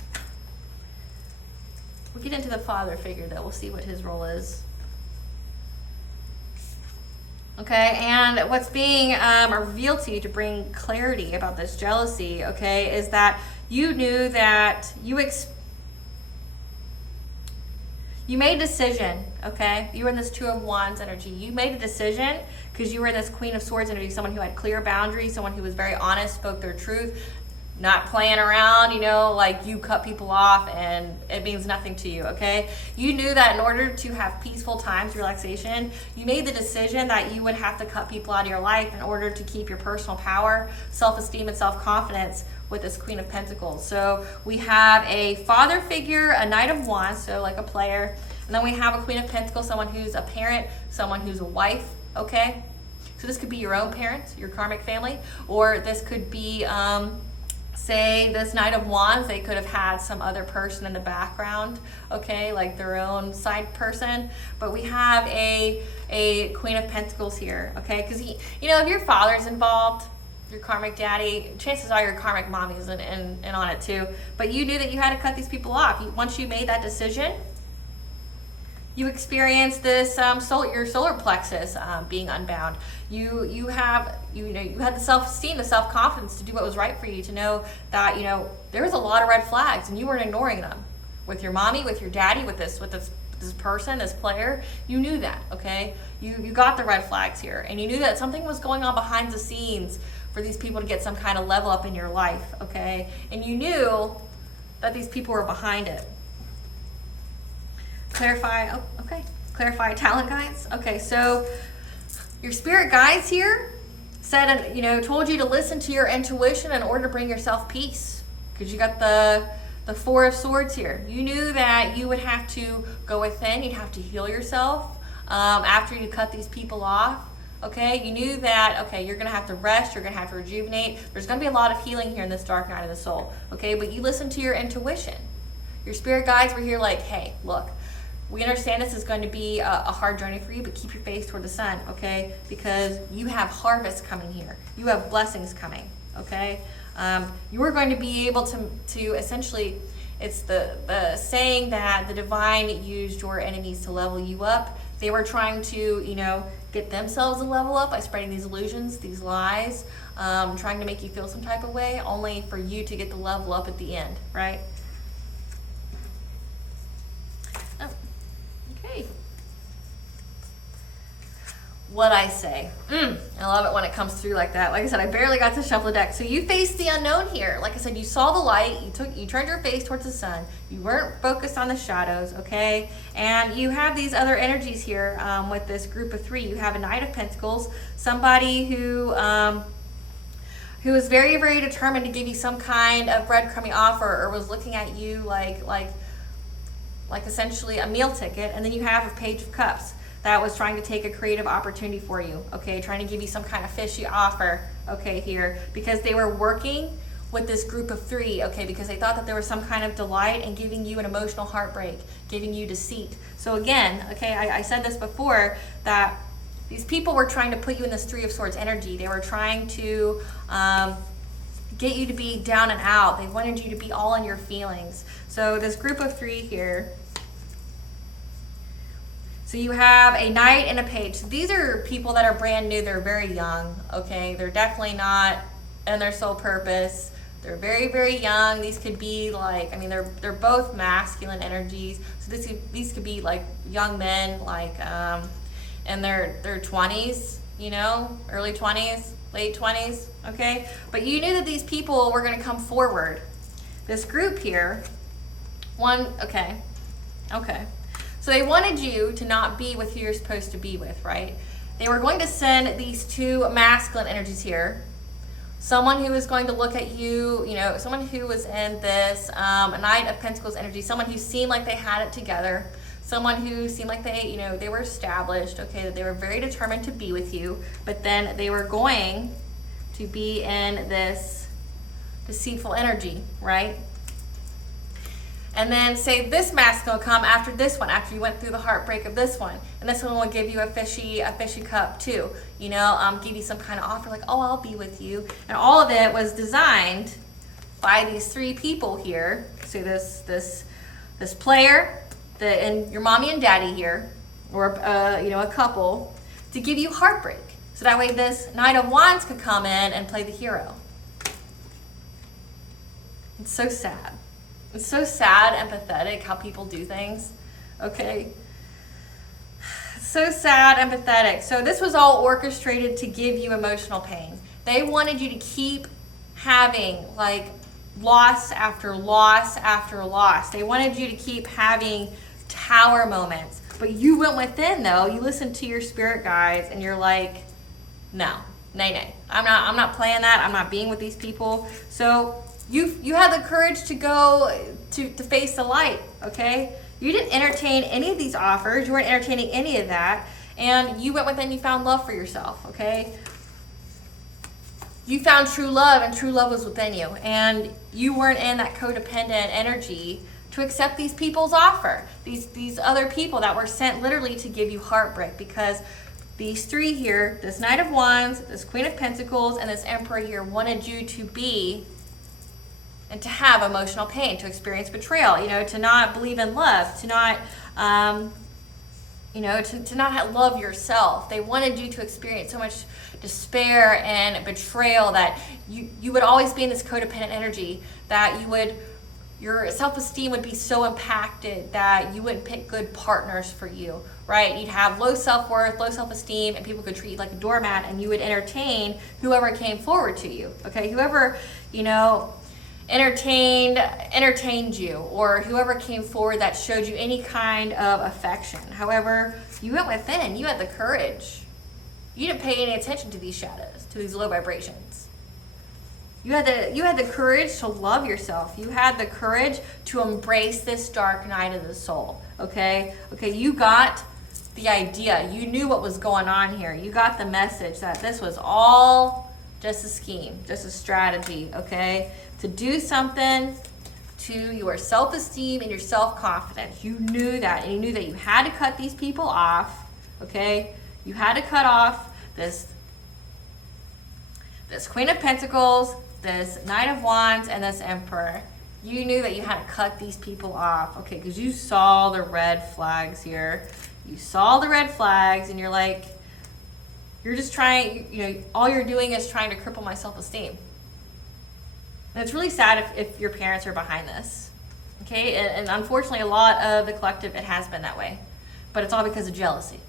We'll get into the father figure, though. We'll see what his role is. Okay, and what's being revealed to you to bring clarity about this jealousy, okay, is that you knew that you made a decision, okay? You were in this Two of Wands energy. You made a decision because you were in this Queen of Swords energy, someone who had clear boundaries, someone who was very honest, spoke their truth, not playing around, you know, like you cut people off and it means nothing to you, okay? You knew that in order to have peaceful times, relaxation, you made the decision that you would have to cut people out of your life in order to keep your personal power, self-esteem, and self-confidence with this Queen of Pentacles. So we have a father figure, a Knight of Wands, so like a player, and then we have a Queen of Pentacles, someone who's a parent, someone who's a wife, okay? So this could be your own parents, your karmic family, or this could be, say this Knight of Wands, they could have had some other person in the background, okay, like their own side person. But we have a Queen of Pentacles here, okay? Because, you know, if your father's involved, your karmic daddy, chances are your karmic mommy's in on it too. But you knew that you had to cut these people off. Once you made that decision, you experienced this your solar plexus being unbound. You had the self-esteem, the self-confidence to do what was right for you, to know that, you know, there was a lot of red flags and you weren't ignoring them. With your mommy, with your daddy, with this person, this player, you knew that, okay? You got the red flags here, and you knew that something was going on behind the scenes for these people to get some kind of level up in your life, okay? And you knew that these people were behind it. Clarify talent guides. Okay, so your spirit guides here said, you know, told you to listen to your intuition in order to bring yourself peace, because you got the Four of Swords here. You knew that you would have to go within, you'd have to heal yourself after you cut these people off. Okay, you knew that, okay, you're going to have to rest, you're going to have to rejuvenate. There's going to be a lot of healing here in this dark night of the soul. Okay, but you listened to your intuition. Your spirit guides were here like, hey, look, we understand this is going to be a hard journey for you, but keep your face toward the sun, okay? Because you have harvest coming here. You have blessings coming, okay? You are going to be able to essentially, it's the saying that the divine used your enemies to level you up. They were trying to, you know, get themselves to level up by spreading these illusions, these lies, trying to make you feel some type of way, only for you to get the level up at the end, right? Oh, okay. What I say. I love it when it comes through like that. Like I said, I barely got to shuffle the deck. So you faced the unknown here. Like I said, you saw the light. You turned your face towards the sun. You weren't focused on the shadows, okay? And you have these other energies here with this group of three. You have a Knight of Pentacles, somebody who is very, very determined to give you some kind of breadcrumbing offer, or was looking at you like essentially a meal ticket. And then you have a Page of Cups that was trying to take a creative opportunity for you, okay, trying to give you some kind of fishy offer, okay, here, because they were working with this group of three, okay, because they thought that there was some kind of delight in giving you an emotional heartbreak, giving you deceit. So again, okay, I said this before, that these people were trying to put you in this Three of Swords energy. They were trying to get you to be down and out. They wanted you to be all in your feelings. So this group of three here, so you have a Knight and a Page. So these are people that are brand new. They're very young, okay? They're definitely not in their sole purpose. They're very, very young. These could be like, I mean, they're both masculine energies. So these could be like young men, like in their 20s, you know, early 20s, late 20s, okay? But you knew that these people were going to come forward. This group here, okay. So they wanted you to not be with who you're supposed to be with, right? They were going to send these two masculine energies here. Someone who was going to look at you, you know, someone who was in this a Knight of Pentacles energy, someone who seemed like they had it together, someone who seemed like they, you know, they were established, okay, that they were very determined to be with you, but then they were going to be in this deceitful energy, right? And then say this masculine will come after this one, after you went through the heartbreak of this one. And this one will give you a fishy cup too. You know, give you some kind of offer like, oh, I'll be with you. And all of it was designed by these three people here. So this player, and your mommy and daddy here, or you know, a couple, to give you heartbreak. So that way this Knight of Wands could come in and play the hero. It's so sad. It's so sad and pathetic how people do things, okay? So sad and pathetic. So this was all orchestrated to give you emotional pain. They wanted you to keep having like loss after loss after loss. They wanted you to keep having tower moments. But you went within though, you listened to your spirit guides and you're like, no, nay. I'm not playing that. I'm not being with these people. So You had the courage to go to face the light, okay? You didn't entertain any of these offers. You weren't entertaining any of that. And you went within, you found love for yourself, okay? You found true love, and true love was within you. And you weren't in that codependent energy to accept these people's offer. These other people that were sent literally to give you heartbreak, because these three here, this Knight of Wands, this Queen of Pentacles, and this Emperor here wanted you to be and to have emotional pain, to experience betrayal, to not believe in love, to not, to not love yourself. They wanted you to experience so much despair and betrayal that you would always be in this codependent energy, that your self-esteem would be so impacted that you wouldn't pick good partners for you, right? You'd have low self-worth, low self-esteem, and people could treat you like a doormat, and you would entertain whoever came forward to you, okay? Whoever, entertained you, or whoever came forward that showed you any kind of affection. However, you went within, you had the courage. You didn't pay any attention to these shadows, to these low vibrations. You had the courage to love yourself. You had the courage to embrace this dark night of the soul, okay? Okay, you got the idea. You knew what was going on here. You got the message that this was all just a scheme, just a strategy, okay? To do something to your self-esteem and your self-confidence. You knew that, and you knew that you had to cut these people off, okay? You had to cut off this Queen of Pentacles, this Knight of Wands, and this Emperor. You knew that you had to cut these people off, okay? Because you saw the red flags here. You saw the red flags, and you're like, you're just trying, all you're doing is trying to cripple my self-esteem. And it's really sad if your parents are behind this, okay? And unfortunately, a lot of the collective, it has been that way. But it's all because of jealousy.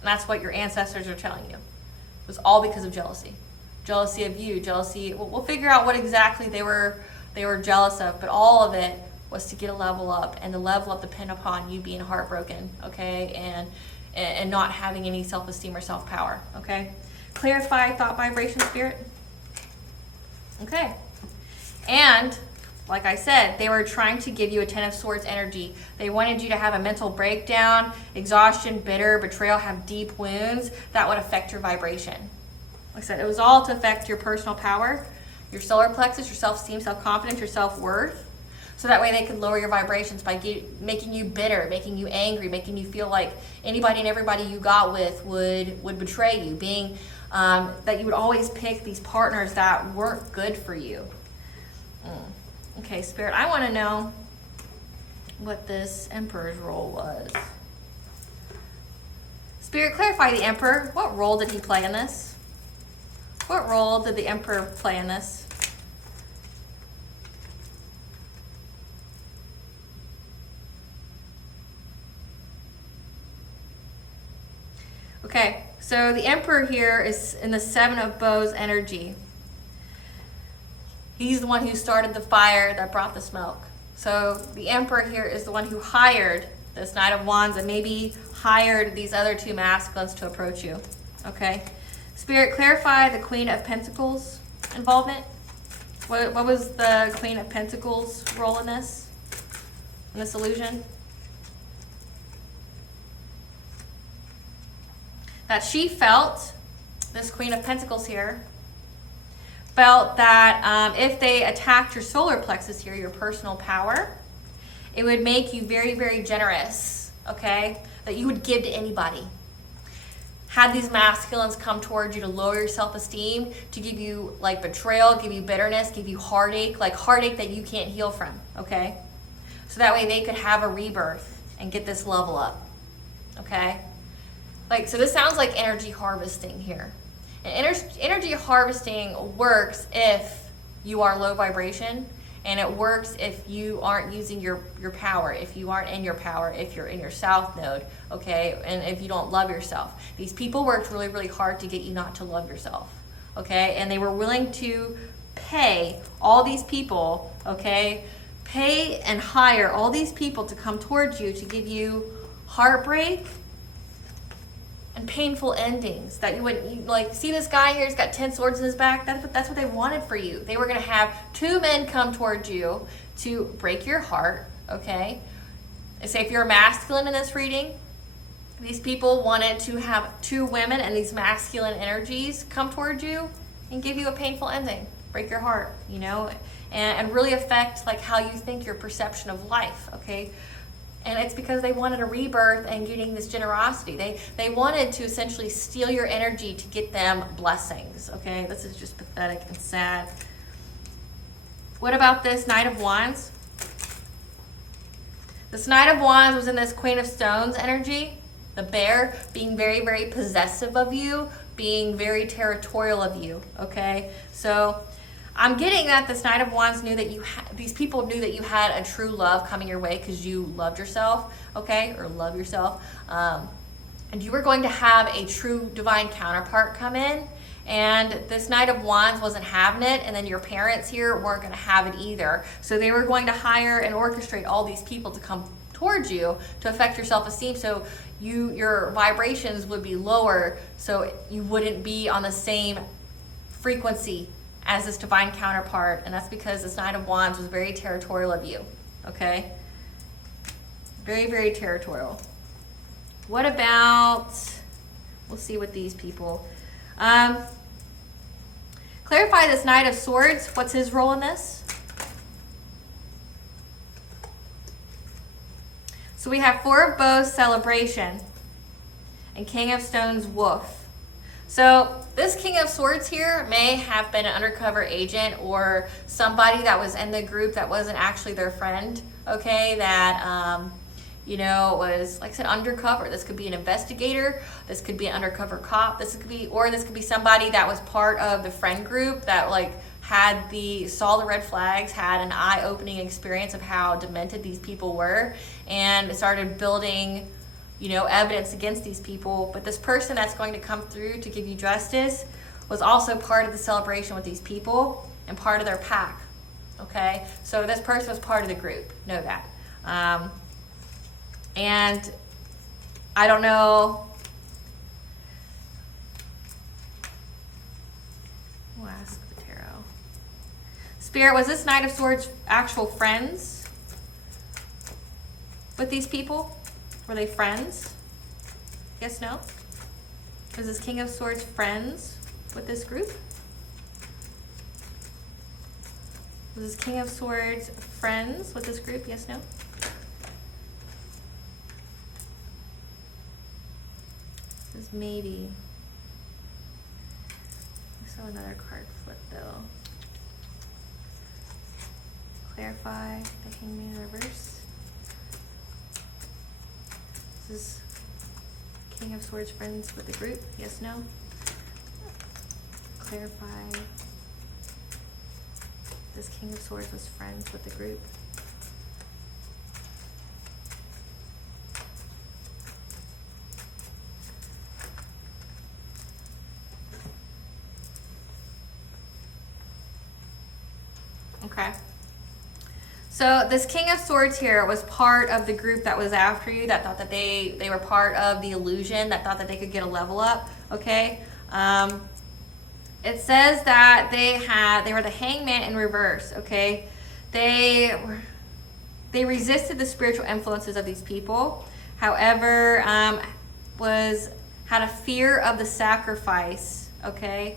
And that's what your ancestors are telling you. It was all because of jealousy. Jealousy of you, jealousy. We'll figure out what exactly they were jealous of, but all of it was to get a level up, and the level up depend upon you being heartbroken, okay? And not having any self-esteem or self-power, okay? Clarify thought vibration, spirit. Okay. And like I said, they were trying to give you a Ten of Swords energy. They wanted you to have a mental breakdown, exhaustion, bitter, betrayal, have deep wounds that would affect your vibration. Like I said, it was all to affect your personal power, your solar plexus, your self-esteem, self-confidence, your self-worth. So that way they could lower your vibrations by making you bitter, making you angry, making you feel like anybody and everybody you got with would betray you, being that you would always pick these partners that weren't good for you. Okay, Spirit, I want to know what this Emperor's role was. Spirit, clarify the Emperor. What role did he play in this? What role did the Emperor play in this? Okay, so the Emperor here is in the Seven of Bows energy. He's the one who started the fire that brought the smoke. So the Emperor here is the one who hired this Knight of Wands and maybe hired these other two masculines to approach you. Okay? Spirit, clarify the Queen of Pentacles involvement. What was the Queen of Pentacles' role in this illusion? That she felt, this Queen of Pentacles here, felt that if they attacked your solar plexus here, your personal power, it would make you very, very generous, okay? That you would give to anybody. Had these masculines come towards you to lower your self-esteem, to give you like betrayal, give you bitterness, give you heartache, like heartache that you can't heal from, okay? So that way they could have a rebirth and get this level up, okay? Like, so this sounds like energy harvesting here. And energy harvesting works if you are low vibration, and it works if you aren't using your power, if you aren't in your power, if you're in your south node, okay, and if you don't love yourself. These people worked really, really hard to get you not to love yourself, okay, and they were willing to pay all these people, okay, pay and hire all these people to come towards you to give you heartbreak and painful endings that you wouldn't like. See this guy here, he's got 10 swords in his back. That's what they wanted for you. They were going to have 2 men come towards you to break your heart, okay? Say if you're a masculine in this reading, these people wanted to have 2 women and these masculine energies come towards you and give you a painful ending, break your heart, you know, and really affect like how you think, your perception of life, okay? And it's because they wanted a rebirth and getting this generosity. They wanted to essentially steal your energy to get them blessings, okay? This is just pathetic and sad. What about this Knight of Wands? This Knight of Wands was in this Queen of Stones energy. The bear being very, very possessive of you, being very territorial of you, okay? So I'm getting that this Knight of Wands knew that these people knew that you had a true love coming your way because you loved yourself, okay? Or love yourself. And you were going to have a true divine counterpart come in. And this Knight of Wands wasn't having it, and then your parents here weren't going to have it either. So they were going to hire and orchestrate all these people to come towards you to affect your self-esteem, so your vibrations would be lower, so you wouldn't be on the same frequency as this divine counterpart. And that's because this Knight of Wands was very territorial of you, okay? Very, very territorial. What about, we'll see what these people, clarify this Knight of Swords. What's his role in this? So we have 4 of Bows, Celebration, and King of Stones, Wolf. So this King of Swords here may have been an undercover agent or somebody that was in the group that wasn't actually their friend, okay, that you know, was, like I said, undercover. This could be an investigator, this could be an undercover cop, this could be somebody that was part of the friend group that like saw the red flags, had an eye-opening experience of how demented these people were, and started building, you know, evidence against these people. But this person that's going to come through to give you justice was also part of the celebration with these people and part of their pack, okay? So this person was part of the group, know that. And I don't know, we'll ask the tarot. Spirit, was this Knight of Swords actual friends with these people? Were they friends? Yes, no? Was this King of Swords friends with this group? Was this King of Swords friends with this group? Yes, no? This is maybe. I saw another card flip though. Clarify the Hangman reverse. This is King of Swords friends with the group. Yes, no? Clarify. This King of Swords was friends with the group. Okay. So this King of Swords here was part of the group that was after you, that thought that they were part of the illusion, that thought that they could get a level up, okay? It says that they were the Hangman in reverse, okay? They resisted the spiritual influences of these people. However, had a fear of the sacrifice, okay?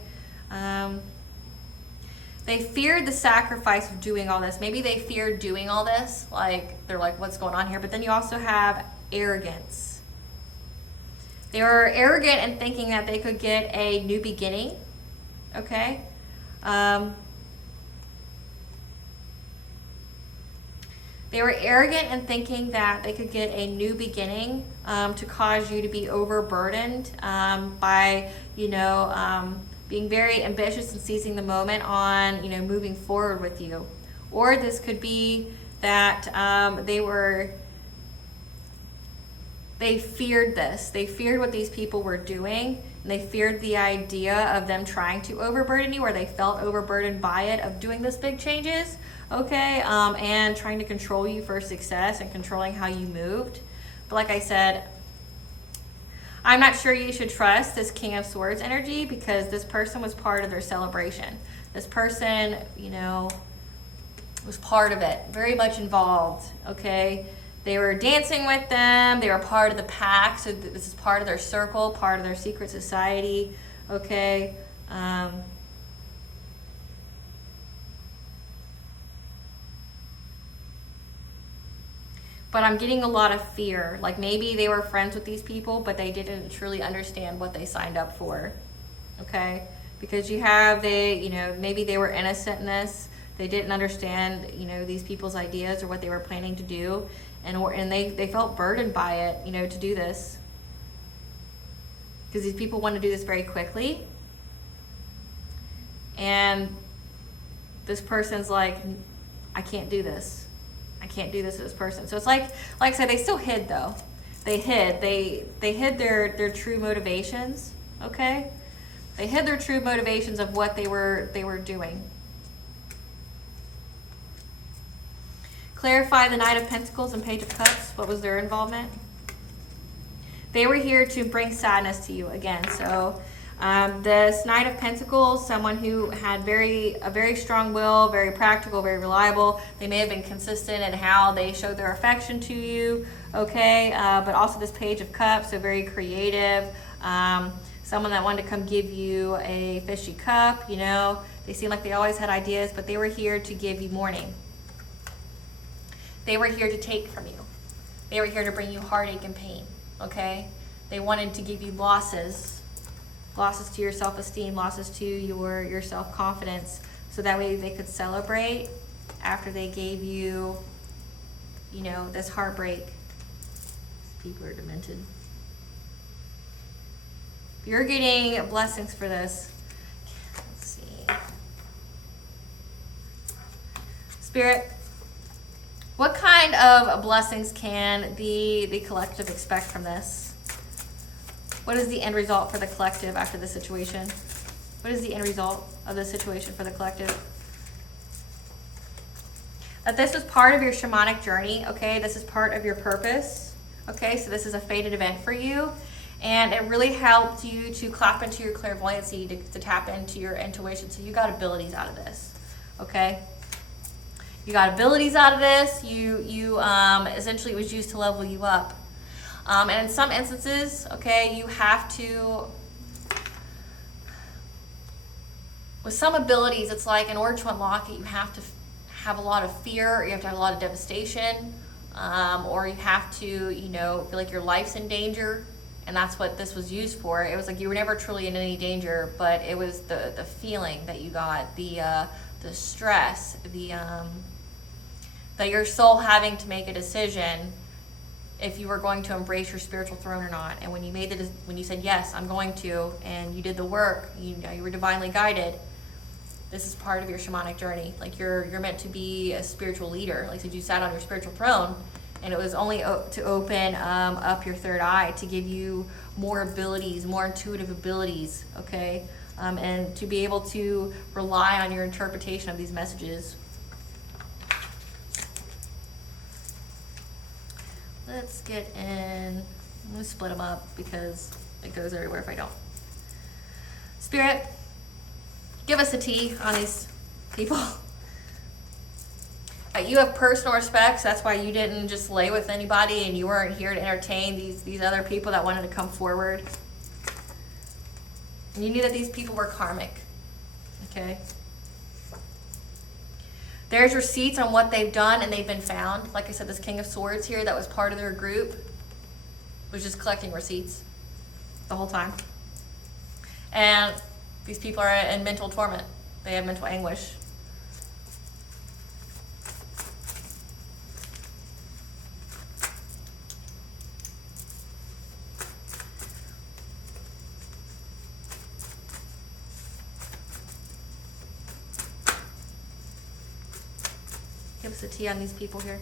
They feared the sacrifice of doing all this. Maybe they feared doing all this. Like, they're like, what's going on here? But then you also have arrogance. They were arrogant in thinking that they could get a new beginning. Okay? They were arrogant in thinking that they could get a new beginning to cause you to be overburdened by, you know, being very ambitious and seizing the moment on, you know, moving forward with you. Or this could be that they feared this. They feared what these people were doing, and they feared the idea of them trying to overburden you, or they felt overburdened by it, of doing this big changes, okay, and trying to control you for success and controlling how you moved. But like I said, I'm not sure you should trust this King of Swords energy because this person was part of their celebration. This person, you know, was part of it, very much involved, okay? They were dancing with them, they were part of the pack, so this is part of their circle, part of their secret society, okay? But I'm getting a lot of fear. Like maybe they were friends with these people, but they didn't truly understand what they signed up for, okay? Because you have, you know, maybe they were innocent in this. They didn't understand, you know, these people's ideas or what they were planning to do. And they felt burdened by it, you know, to do this. Because these people want to do this very quickly. And this person's like, I can't do this. I can't do this to this person. So it's like I said, they still hid though. They hid. They hid their true motivations, okay? They hid their true motivations of what they were doing. Clarify the Knight of Pentacles and Page of Cups. What was their involvement? They were here to bring sadness to you again. So this Knight of Pentacles, someone who had a very strong will, very practical, very reliable. They may have been consistent in how they showed their affection to you, okay? But also this Page of Cups, so very creative. Someone that wanted to come give you a fishy cup, you know. They seemed like they always had ideas, but they were here to give you mourning. They were here to take from you. They were here to bring you heartache and pain, okay? They wanted to give you losses to your self-esteem, losses to your self-confidence, so that way they could celebrate after they gave you, you know, this heartbreak. These people are demented. You're getting blessings for this. Let's see. Spirit, what kind of blessings can the collective expect from this? What is the end result for the collective after the situation? What is the end result of the situation for the collective? That this was part of your shamanic journey, okay? This is part of your purpose, okay? So this is a fated event for you. And it really helped you to clap into your clairvoyancy, to tap into your intuition. So you got abilities out of this, okay? You got abilities out of this. You essentially, it was used to level you up. And in some instances, okay, you have to, with some abilities, it's like in order to unlock it, you have to have a lot of fear, or you have to have a lot of devastation, or you have to, you know, feel like your life's in danger. And that's what this was used for. It was like you were never truly in any danger, but it was the feeling that you got, the stress, that your soul having to make a decision if you were going to embrace your spiritual throne or not. And when you when you said yes, I'm going to, and you did the work, you know, you were divinely guided. This is part of your shamanic journey. Like you're meant to be a spiritual leader. Like you sat on your spiritual throne, and it was only to open up your third eye, to give you more abilities, more intuitive abilities, okay? And to be able to rely on your interpretation of these messages. Let's get in, I'm gonna split them up because it goes everywhere if I don't. Spirit, give us a tea on these people. You have personal respect, so that's why you didn't just lay with anybody, and you weren't here to entertain these other people that wanted to come forward. And you knew that these people were karmic, okay? There's receipts on what they've done, and they've been found. Like I said, this King of Swords here that was part of their group was just collecting receipts the whole time. And these people are in mental torment. They have mental anguish. Give us a tea on these people here.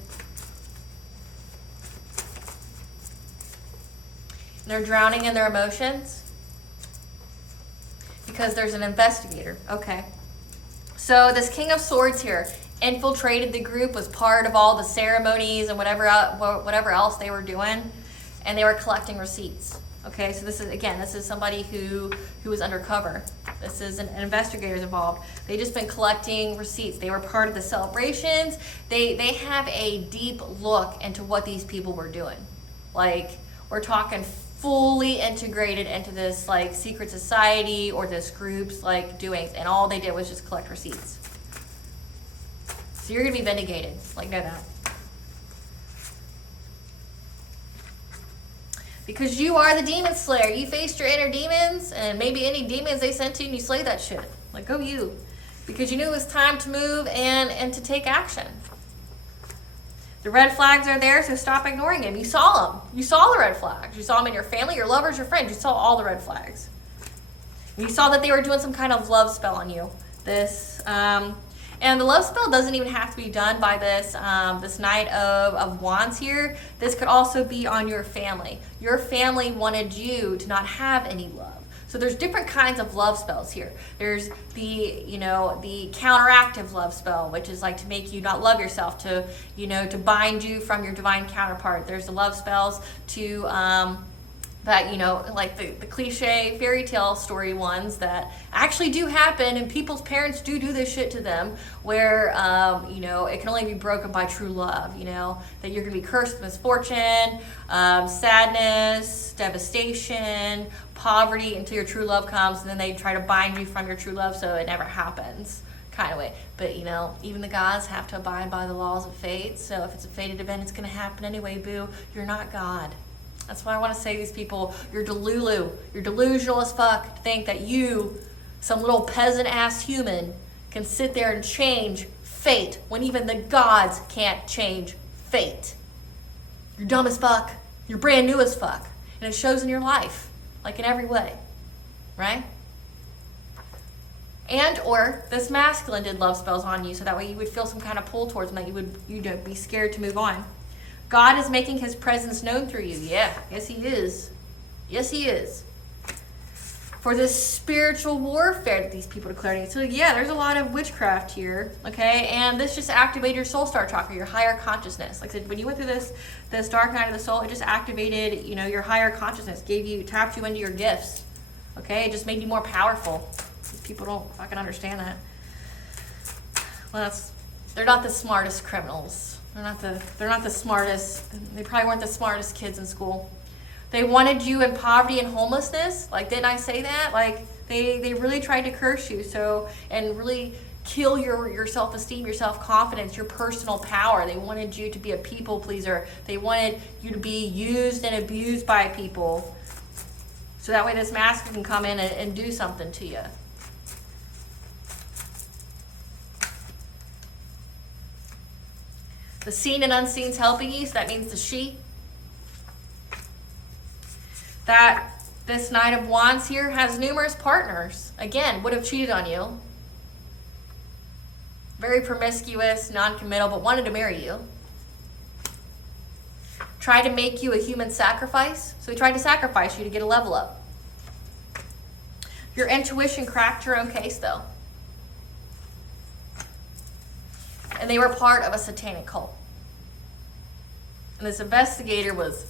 They're drowning in their emotions because there's an investigator. Okay. So this King of Swords here infiltrated the group, was part of all the ceremonies and whatever else they were doing, and they were collecting receipts. Okay, so this is, again, this is somebody who was undercover. This is an investigators involved. They just been collecting receipts. They were part of the celebrations. They have a deep look into what these people were doing. Like, we're talking fully integrated into this like secret society or this group's like doings, and all they did was just collect receipts. So you're gonna be vindicated, like, know that. Because you are the demon slayer. You faced your inner demons and maybe any demons they sent to you and you slayed that shit. Like, go you. Because you knew it was time to move and to take action. The red flags are there, so stop ignoring them. You saw them. You saw the red flags. You saw them in your family, your lovers, your friends. You saw all the red flags. You saw that they were doing some kind of love spell on you. And the love spell doesn't even have to be done by this Knight of Wands here. This could also be on your family. Your family wanted you to not have any love. So there's different kinds of love spells here. There's the counteractive love spell, which is like to make you not love yourself, to bind you from your divine counterpart. There's the love spells to that, like the cliche fairy tale story ones that actually do happen, and people's parents do this shit to them, where it can only be broken by true love. That you're gonna be cursed with misfortune, sadness, devastation, poverty until your true love comes, and then they try to bind you from your true love so it never happens, kind of way. But even the gods have to abide by the laws of fate. So if it's a fated event, it's gonna happen anyway, boo. You're not God. That's why I want to say to these people, you're delulu. You're delusional as fuck to think that you, some little peasant-ass human, can sit there and change fate when even the gods can't change fate. You're dumb as fuck. You're brand new as fuck. And it shows in your life, like in every way, right? And or this masculine did love spells on you, so that way you would feel some kind of pull towards them, that you'd be scared to move on. God is making his presence known through you. Yeah, yes he is. Yes he is. For this spiritual warfare that these people are declaring. So yeah, there's a lot of witchcraft here, okay? And this just activated your soul star chakra, your higher consciousness. Like I said, when you went through this dark night of the soul, it just activated, your higher consciousness, tapped you into your gifts, okay? It just made you more powerful. These people don't fucking understand that. Well, they're not the smartest criminals. They're not the smartest. They probably weren't the smartest kids in school. They wanted you in poverty and homelessness. Like, didn't I say that? Like, they really tried to curse you, and really kill your self-esteem, your self-confidence, your personal power. They wanted you to be a people pleaser. They wanted you to be used and abused by people. So that way this master can come in and do something to you. The seen and unseen's helping you, so that means the she. That this Knight of Wands here has numerous partners. Again, would have cheated on you. Very promiscuous, non-committal, but wanted to marry you. Tried to make you a human sacrifice. So he tried to sacrifice you to get a level up. Your intuition cracked your own case, though. And they were part of a satanic cult. And this investigator was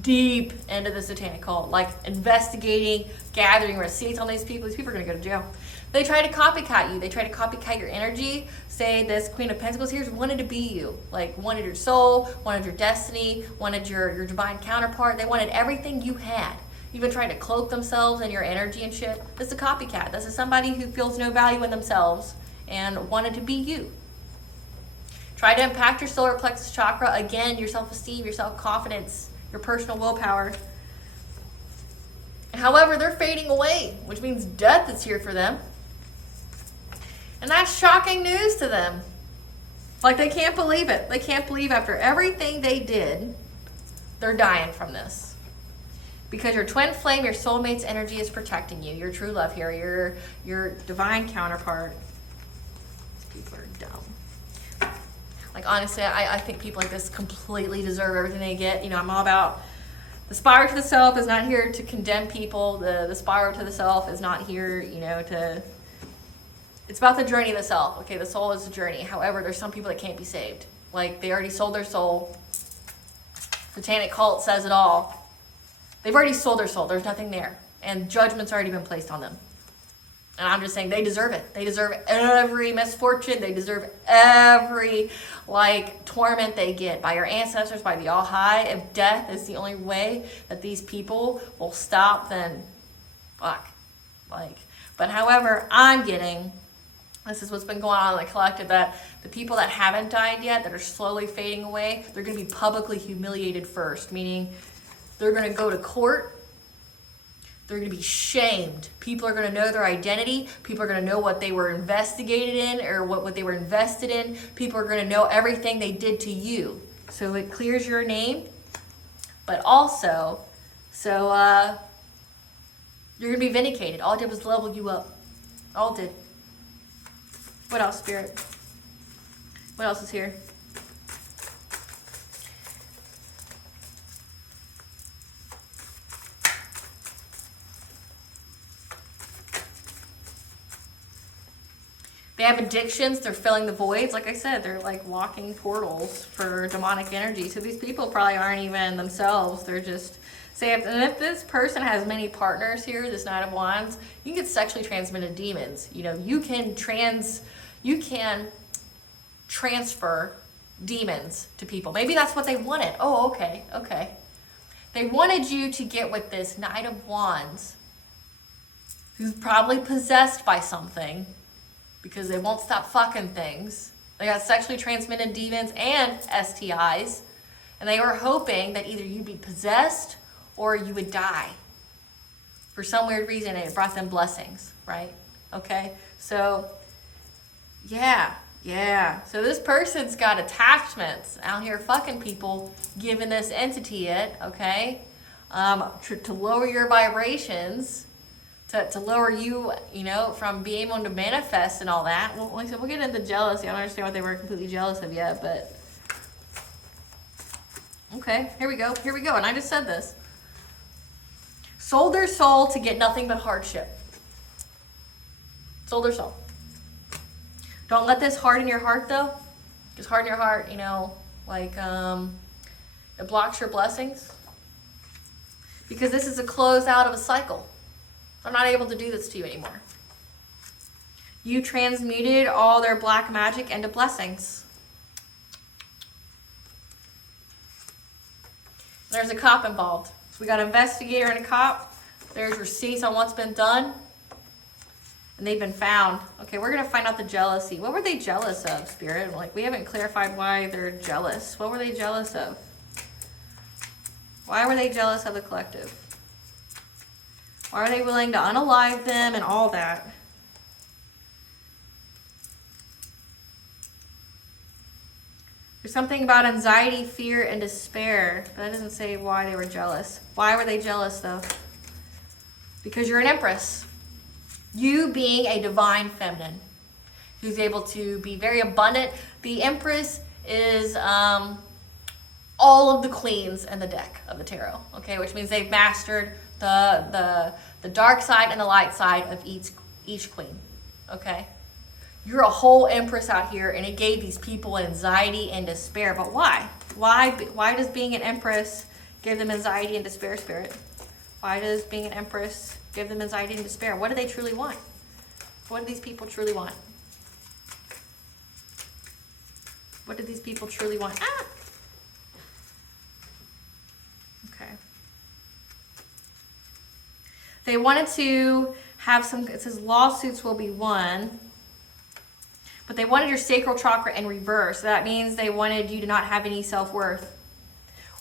deep into the satanic cult, like investigating, gathering receipts on these people. These people are going to go to jail. They try to copycat you. They try to copycat your energy. Say this Queen of Pentacles here wanted to be you. Like, wanted your soul, wanted your destiny, wanted your divine counterpart. They wanted everything you had. Even trying to cloak themselves in your energy and shit. This is a copycat. This is somebody who feels no value in themselves and wanted to be you. Try to impact your solar plexus chakra. Again, your self-esteem, your self-confidence, your personal willpower. However, they're fading away, which means death is here for them. And that's shocking news to them. Like, they can't believe it. They can't believe after everything they did, they're dying from this. Because your twin flame, your soulmate's energy is protecting you. Your true love here, your divine counterpart. These people are dumb. Like, honestly, I think people like this completely deserve everything they get. I'm all about the spiral to the self is not here to condemn people. The spiral to the self is not here, to... It's about the journey of the self. Okay, the soul is the journey. However, there's some people that can't be saved. Like, they already sold their soul. Satanic cult says it all. They've already sold their soul. There's nothing there. And judgment's already been placed on them. And I'm just saying they deserve it. They deserve every misfortune. They deserve every, like, torment they get by your ancestors, by the All High. If death is the only way that these people will stop, then fuck. Like, but however, I'm getting, this is what's been going on in the collective, that the people that haven't died yet, that are slowly fading away, they're going to be publicly humiliated first, meaning they're going to go to court. They're going to be shamed. People are going to know their identity. People are going to know what they were investigated in or what they were invested in. People are going to know everything they did to you. So it clears your name. But also, so you're going to be vindicated. All it did was level you up. All it did. What else, Spirit? What else is here? They have addictions, they're filling the voids. Like I said, they're like walking portals for demonic energy. So these people probably aren't even themselves. They're just, say, if this person has many partners here, this Knight of Wands, you can get sexually transmitted demons. You know, you can transfer demons to people. Maybe that's what they wanted. Oh, okay. They wanted you to get with this Knight of Wands, who's probably possessed by something, because they won't stop fucking things. They got sexually transmitted demons and STIs. And they were hoping that either you'd be possessed or you would die. For some weird reason, it brought them blessings, right? Okay? So, yeah. So this person's got attachments out here fucking people, giving this entity it, okay? To lower your vibrations. To lower you, you know, from being able to manifest and all that. Well, like I said, we'll get into jealousy. I don't understand what they were completely jealous of yet, but okay, here we go. And I just said this. Sold their soul to get nothing but hardship. Sold their soul. Don't let this harden your heart, though. Because harden your heart, you know, like it blocks your blessings. Because this is a close out of a cycle. I'm not able to do this to you anymore. You transmuted all their black magic into blessings. There's a cop involved. So we got an investigator and a cop. There's receipts on what's been done. And they've been found. Okay, we're going to find out the jealousy. What were they jealous of, Spirit? Like, we haven't clarified why they're jealous. What were they jealous of? Why were they jealous of the collective? Why are they willing to unalive them and all that? There's something about anxiety, fear, and despair. But that doesn't say why they were jealous. Why were they jealous, though? Because you're an empress. You being a divine feminine who's able to be very abundant. The empress is all of the queens in the deck of the tarot. Okay, which means they've mastered the dark side and the light side of each queen, okay? You're a whole empress out here, and it gave these people anxiety and despair. But why? Why does being an empress give them anxiety and despair, Spirit? Why does being an empress give them anxiety and despair? What do they truly want? What do these people truly want? What do these people truly want? Okay. They wanted to have some, it says lawsuits will be won, but they wanted your sacral chakra in reverse. So that means they wanted you to not have any self-worth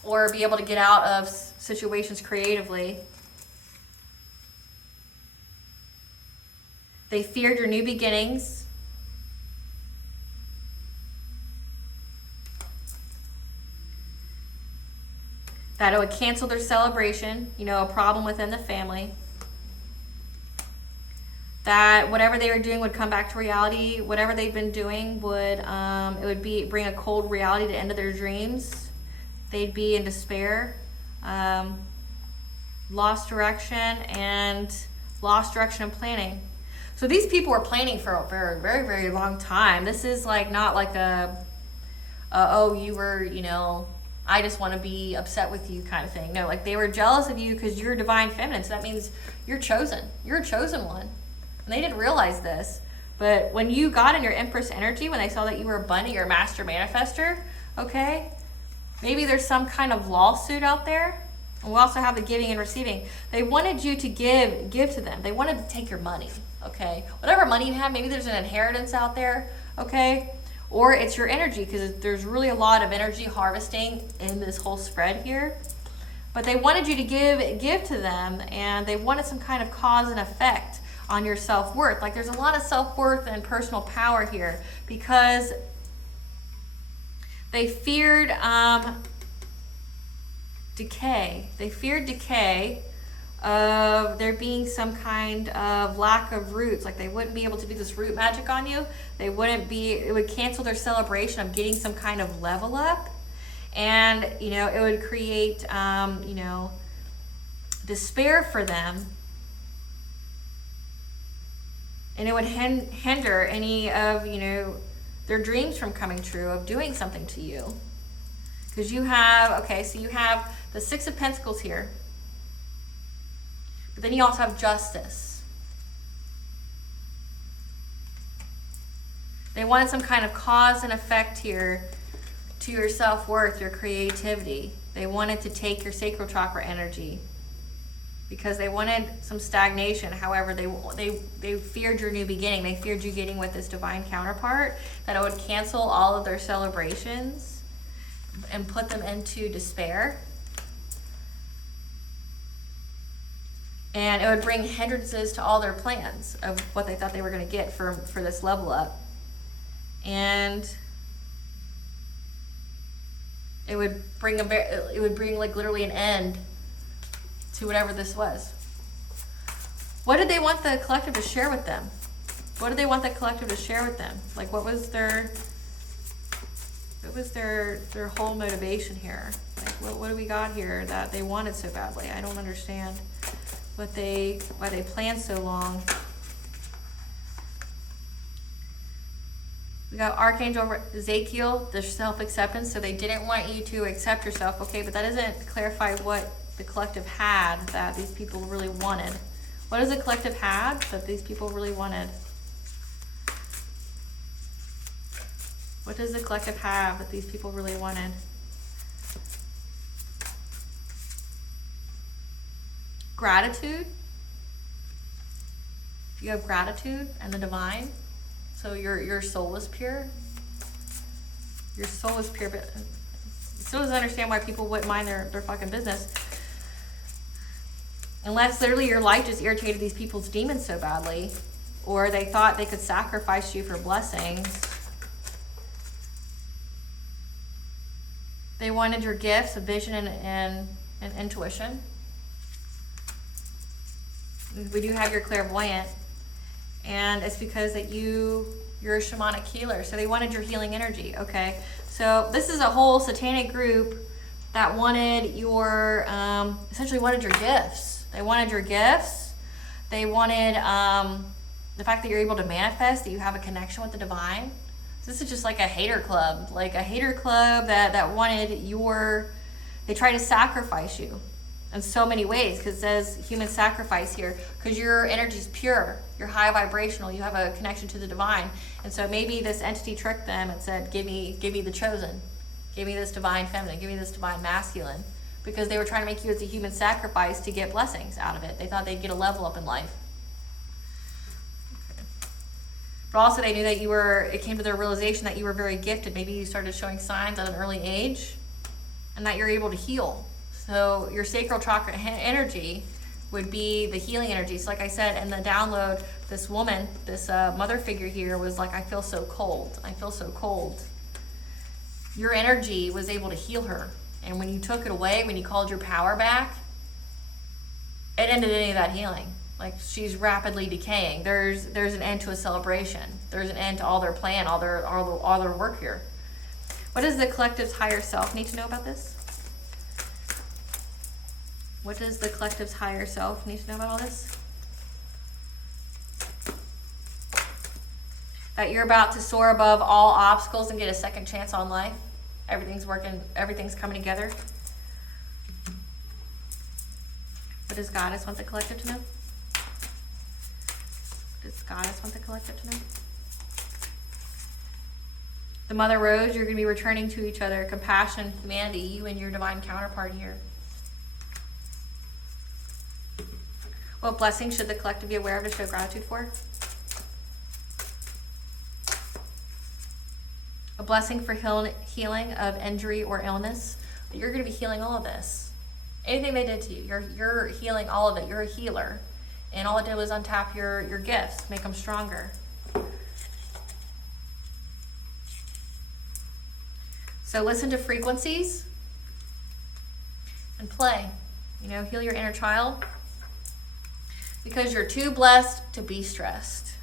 or be able to get out of situations creatively. They feared your new beginnings. That it would cancel their celebration, you know, a problem within the family. That whatever they were doing would come back to reality. Whatever they've been doing would, it would bring a cold reality to the end of their dreams. They'd be in despair, lost direction and planning. So these people were planning for a very, very, very long time. This is like not like oh, you were, you know, I just want to be upset with you kind of thing. No, like they were jealous of you because you're divine feminine. So that means you're chosen. You're a chosen one. And they didn't realize this. But when you got in your Empress energy, when they saw that you were abundant, you're a master manifester, okay? Maybe there's some kind of lawsuit out there. And we also have the giving and receiving. They wanted you to give to them. They wanted to take your money, okay? Whatever money you have, maybe there's an inheritance out there, okay? Or it's your energy, because there's really a lot of energy harvesting in this whole spread here. But they wanted you to give to them, and they wanted some kind of cause and effect on your self-worth. Like there's a lot of self-worth and personal power here, because they feared decay. They feared decay of there being some kind of lack of roots. Like they wouldn't be able to do this root magic on you. They wouldn't be, it would cancel their celebration of getting some kind of level up. And, you know, it would create, you know, despair for them. And it would hinder any of, you know, their dreams from coming true, of doing something to you. Because you have, okay, so you have the Six of Pentacles here. But then you also have Justice. They wanted some kind of cause and effect here to your self-worth, your creativity. They wanted to take your sacral chakra energy because they wanted some stagnation. However, they feared your new beginning. They feared you getting with this divine counterpart, that it would cancel all of their celebrations and put them into despair. And it would bring hindrances to all their plans of what they thought they were going to get for this level up. And it would bring like literally an end to whatever this was. What did they want the collective to share with them? What did they want the collective to share with them? Like what was their whole motivation here? Like what do we got here that they wanted so badly? I don't understand why they planned so long. We got Archangel Ezekiel, the self-acceptance. So they didn't want you to accept yourself. Okay, but that doesn't clarify what the collective had that these people really wanted. What does the collective have that these people really wanted? What does the collective have that these people really wanted? Gratitude. If you have gratitude and the divine, so your soul is pure. Your soul is pure, but it still doesn't understand why people wouldn't mind their fucking business. Unless literally your life just irritated these people's demons so badly, or they thought they could sacrifice you for blessings. They wanted your gifts of vision and intuition. We do have your clairvoyant, and it's because that you're a shamanic healer, so they wanted your healing energy. Okay, so this is a whole satanic group that wanted your essentially wanted your gifts. They wanted your gifts. They wanted the fact that you're able to manifest, that you have a connection with the divine. So this is just like a hater club, that wanted they try to sacrifice you in so many ways, because it says human sacrifice here, because your energy is pure, you're high vibrational, you have a connection to the divine. And so maybe this entity tricked them and said, give me the chosen, give me this divine feminine, give me this divine masculine, because they were trying to make you as a human sacrifice to get blessings out of it. They thought they'd get a level up in life. Okay. But also they knew that it came to their realization that you were very gifted. Maybe you started showing signs at an early age, and that you're able to heal. So your sacral chakra energy would be the healing energy. So like I said, in the download, this woman, this mother figure here was like, I feel so cold. I feel so cold. Your energy was able to heal her. And when you took it away, when you called your power back, it ended any of that healing. Like, she's rapidly decaying. There's an end to a celebration. There's an end to all their plan, all their work here. What does the collective's higher self need to know about this? What does the collective's higher self need to know about all this? That you're about to soar above all obstacles and get a second chance on life. Everything's working, everything's coming together. What does Goddess want the collective to know? Does Goddess want the collective to know? The Mother Rose, you're going to be returning to each other compassion, humanity, you and your divine counterpart here. What blessings should the collective be aware of to show gratitude for? A blessing for healing of injury or illness. You're going to be healing all of this. Anything they did to you, you're healing all of it. You're a healer. And all it did was untap your gifts, make them stronger. So listen to frequencies and play. You know, heal your inner child, because you're too blessed to be stressed.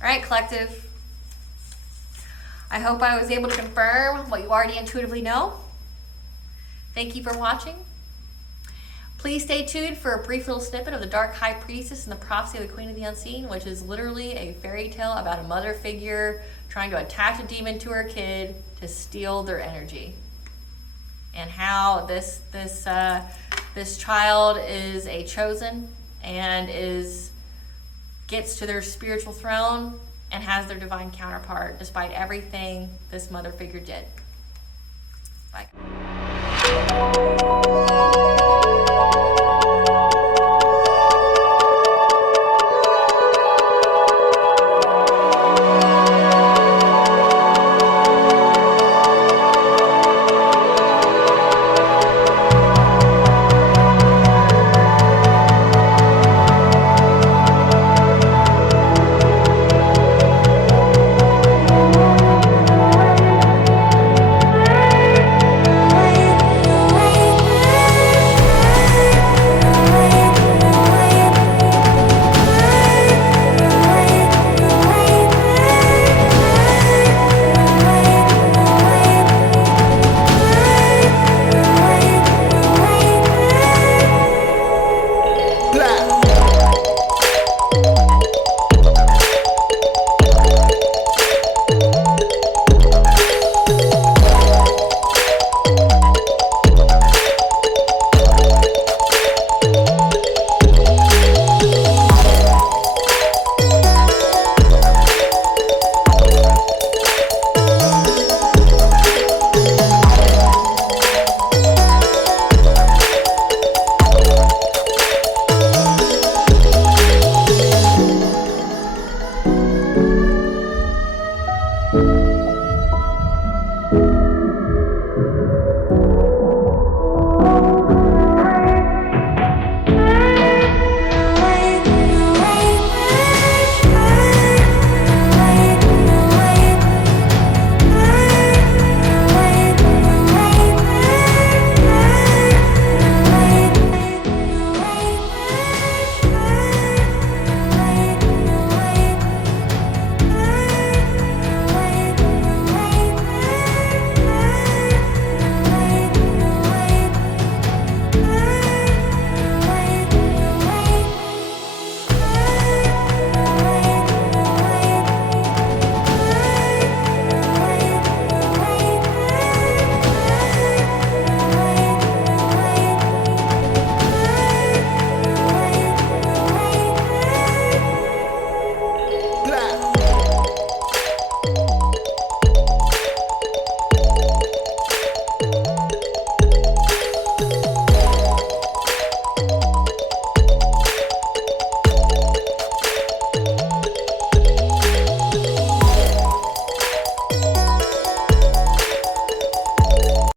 All right, collective. I hope I was able to confirm what you already intuitively know. Thank you for watching. Please stay tuned for a brief little snippet of the Dark High Priestess and the Prophecy of the Queen of the Unseen, which is literally a fairy tale about a mother figure trying to attach a demon to her kid to steal their energy. And how this child is a chosen and gets to their spiritual throne and has their divine counterpart despite everything this mother figure did. Bye.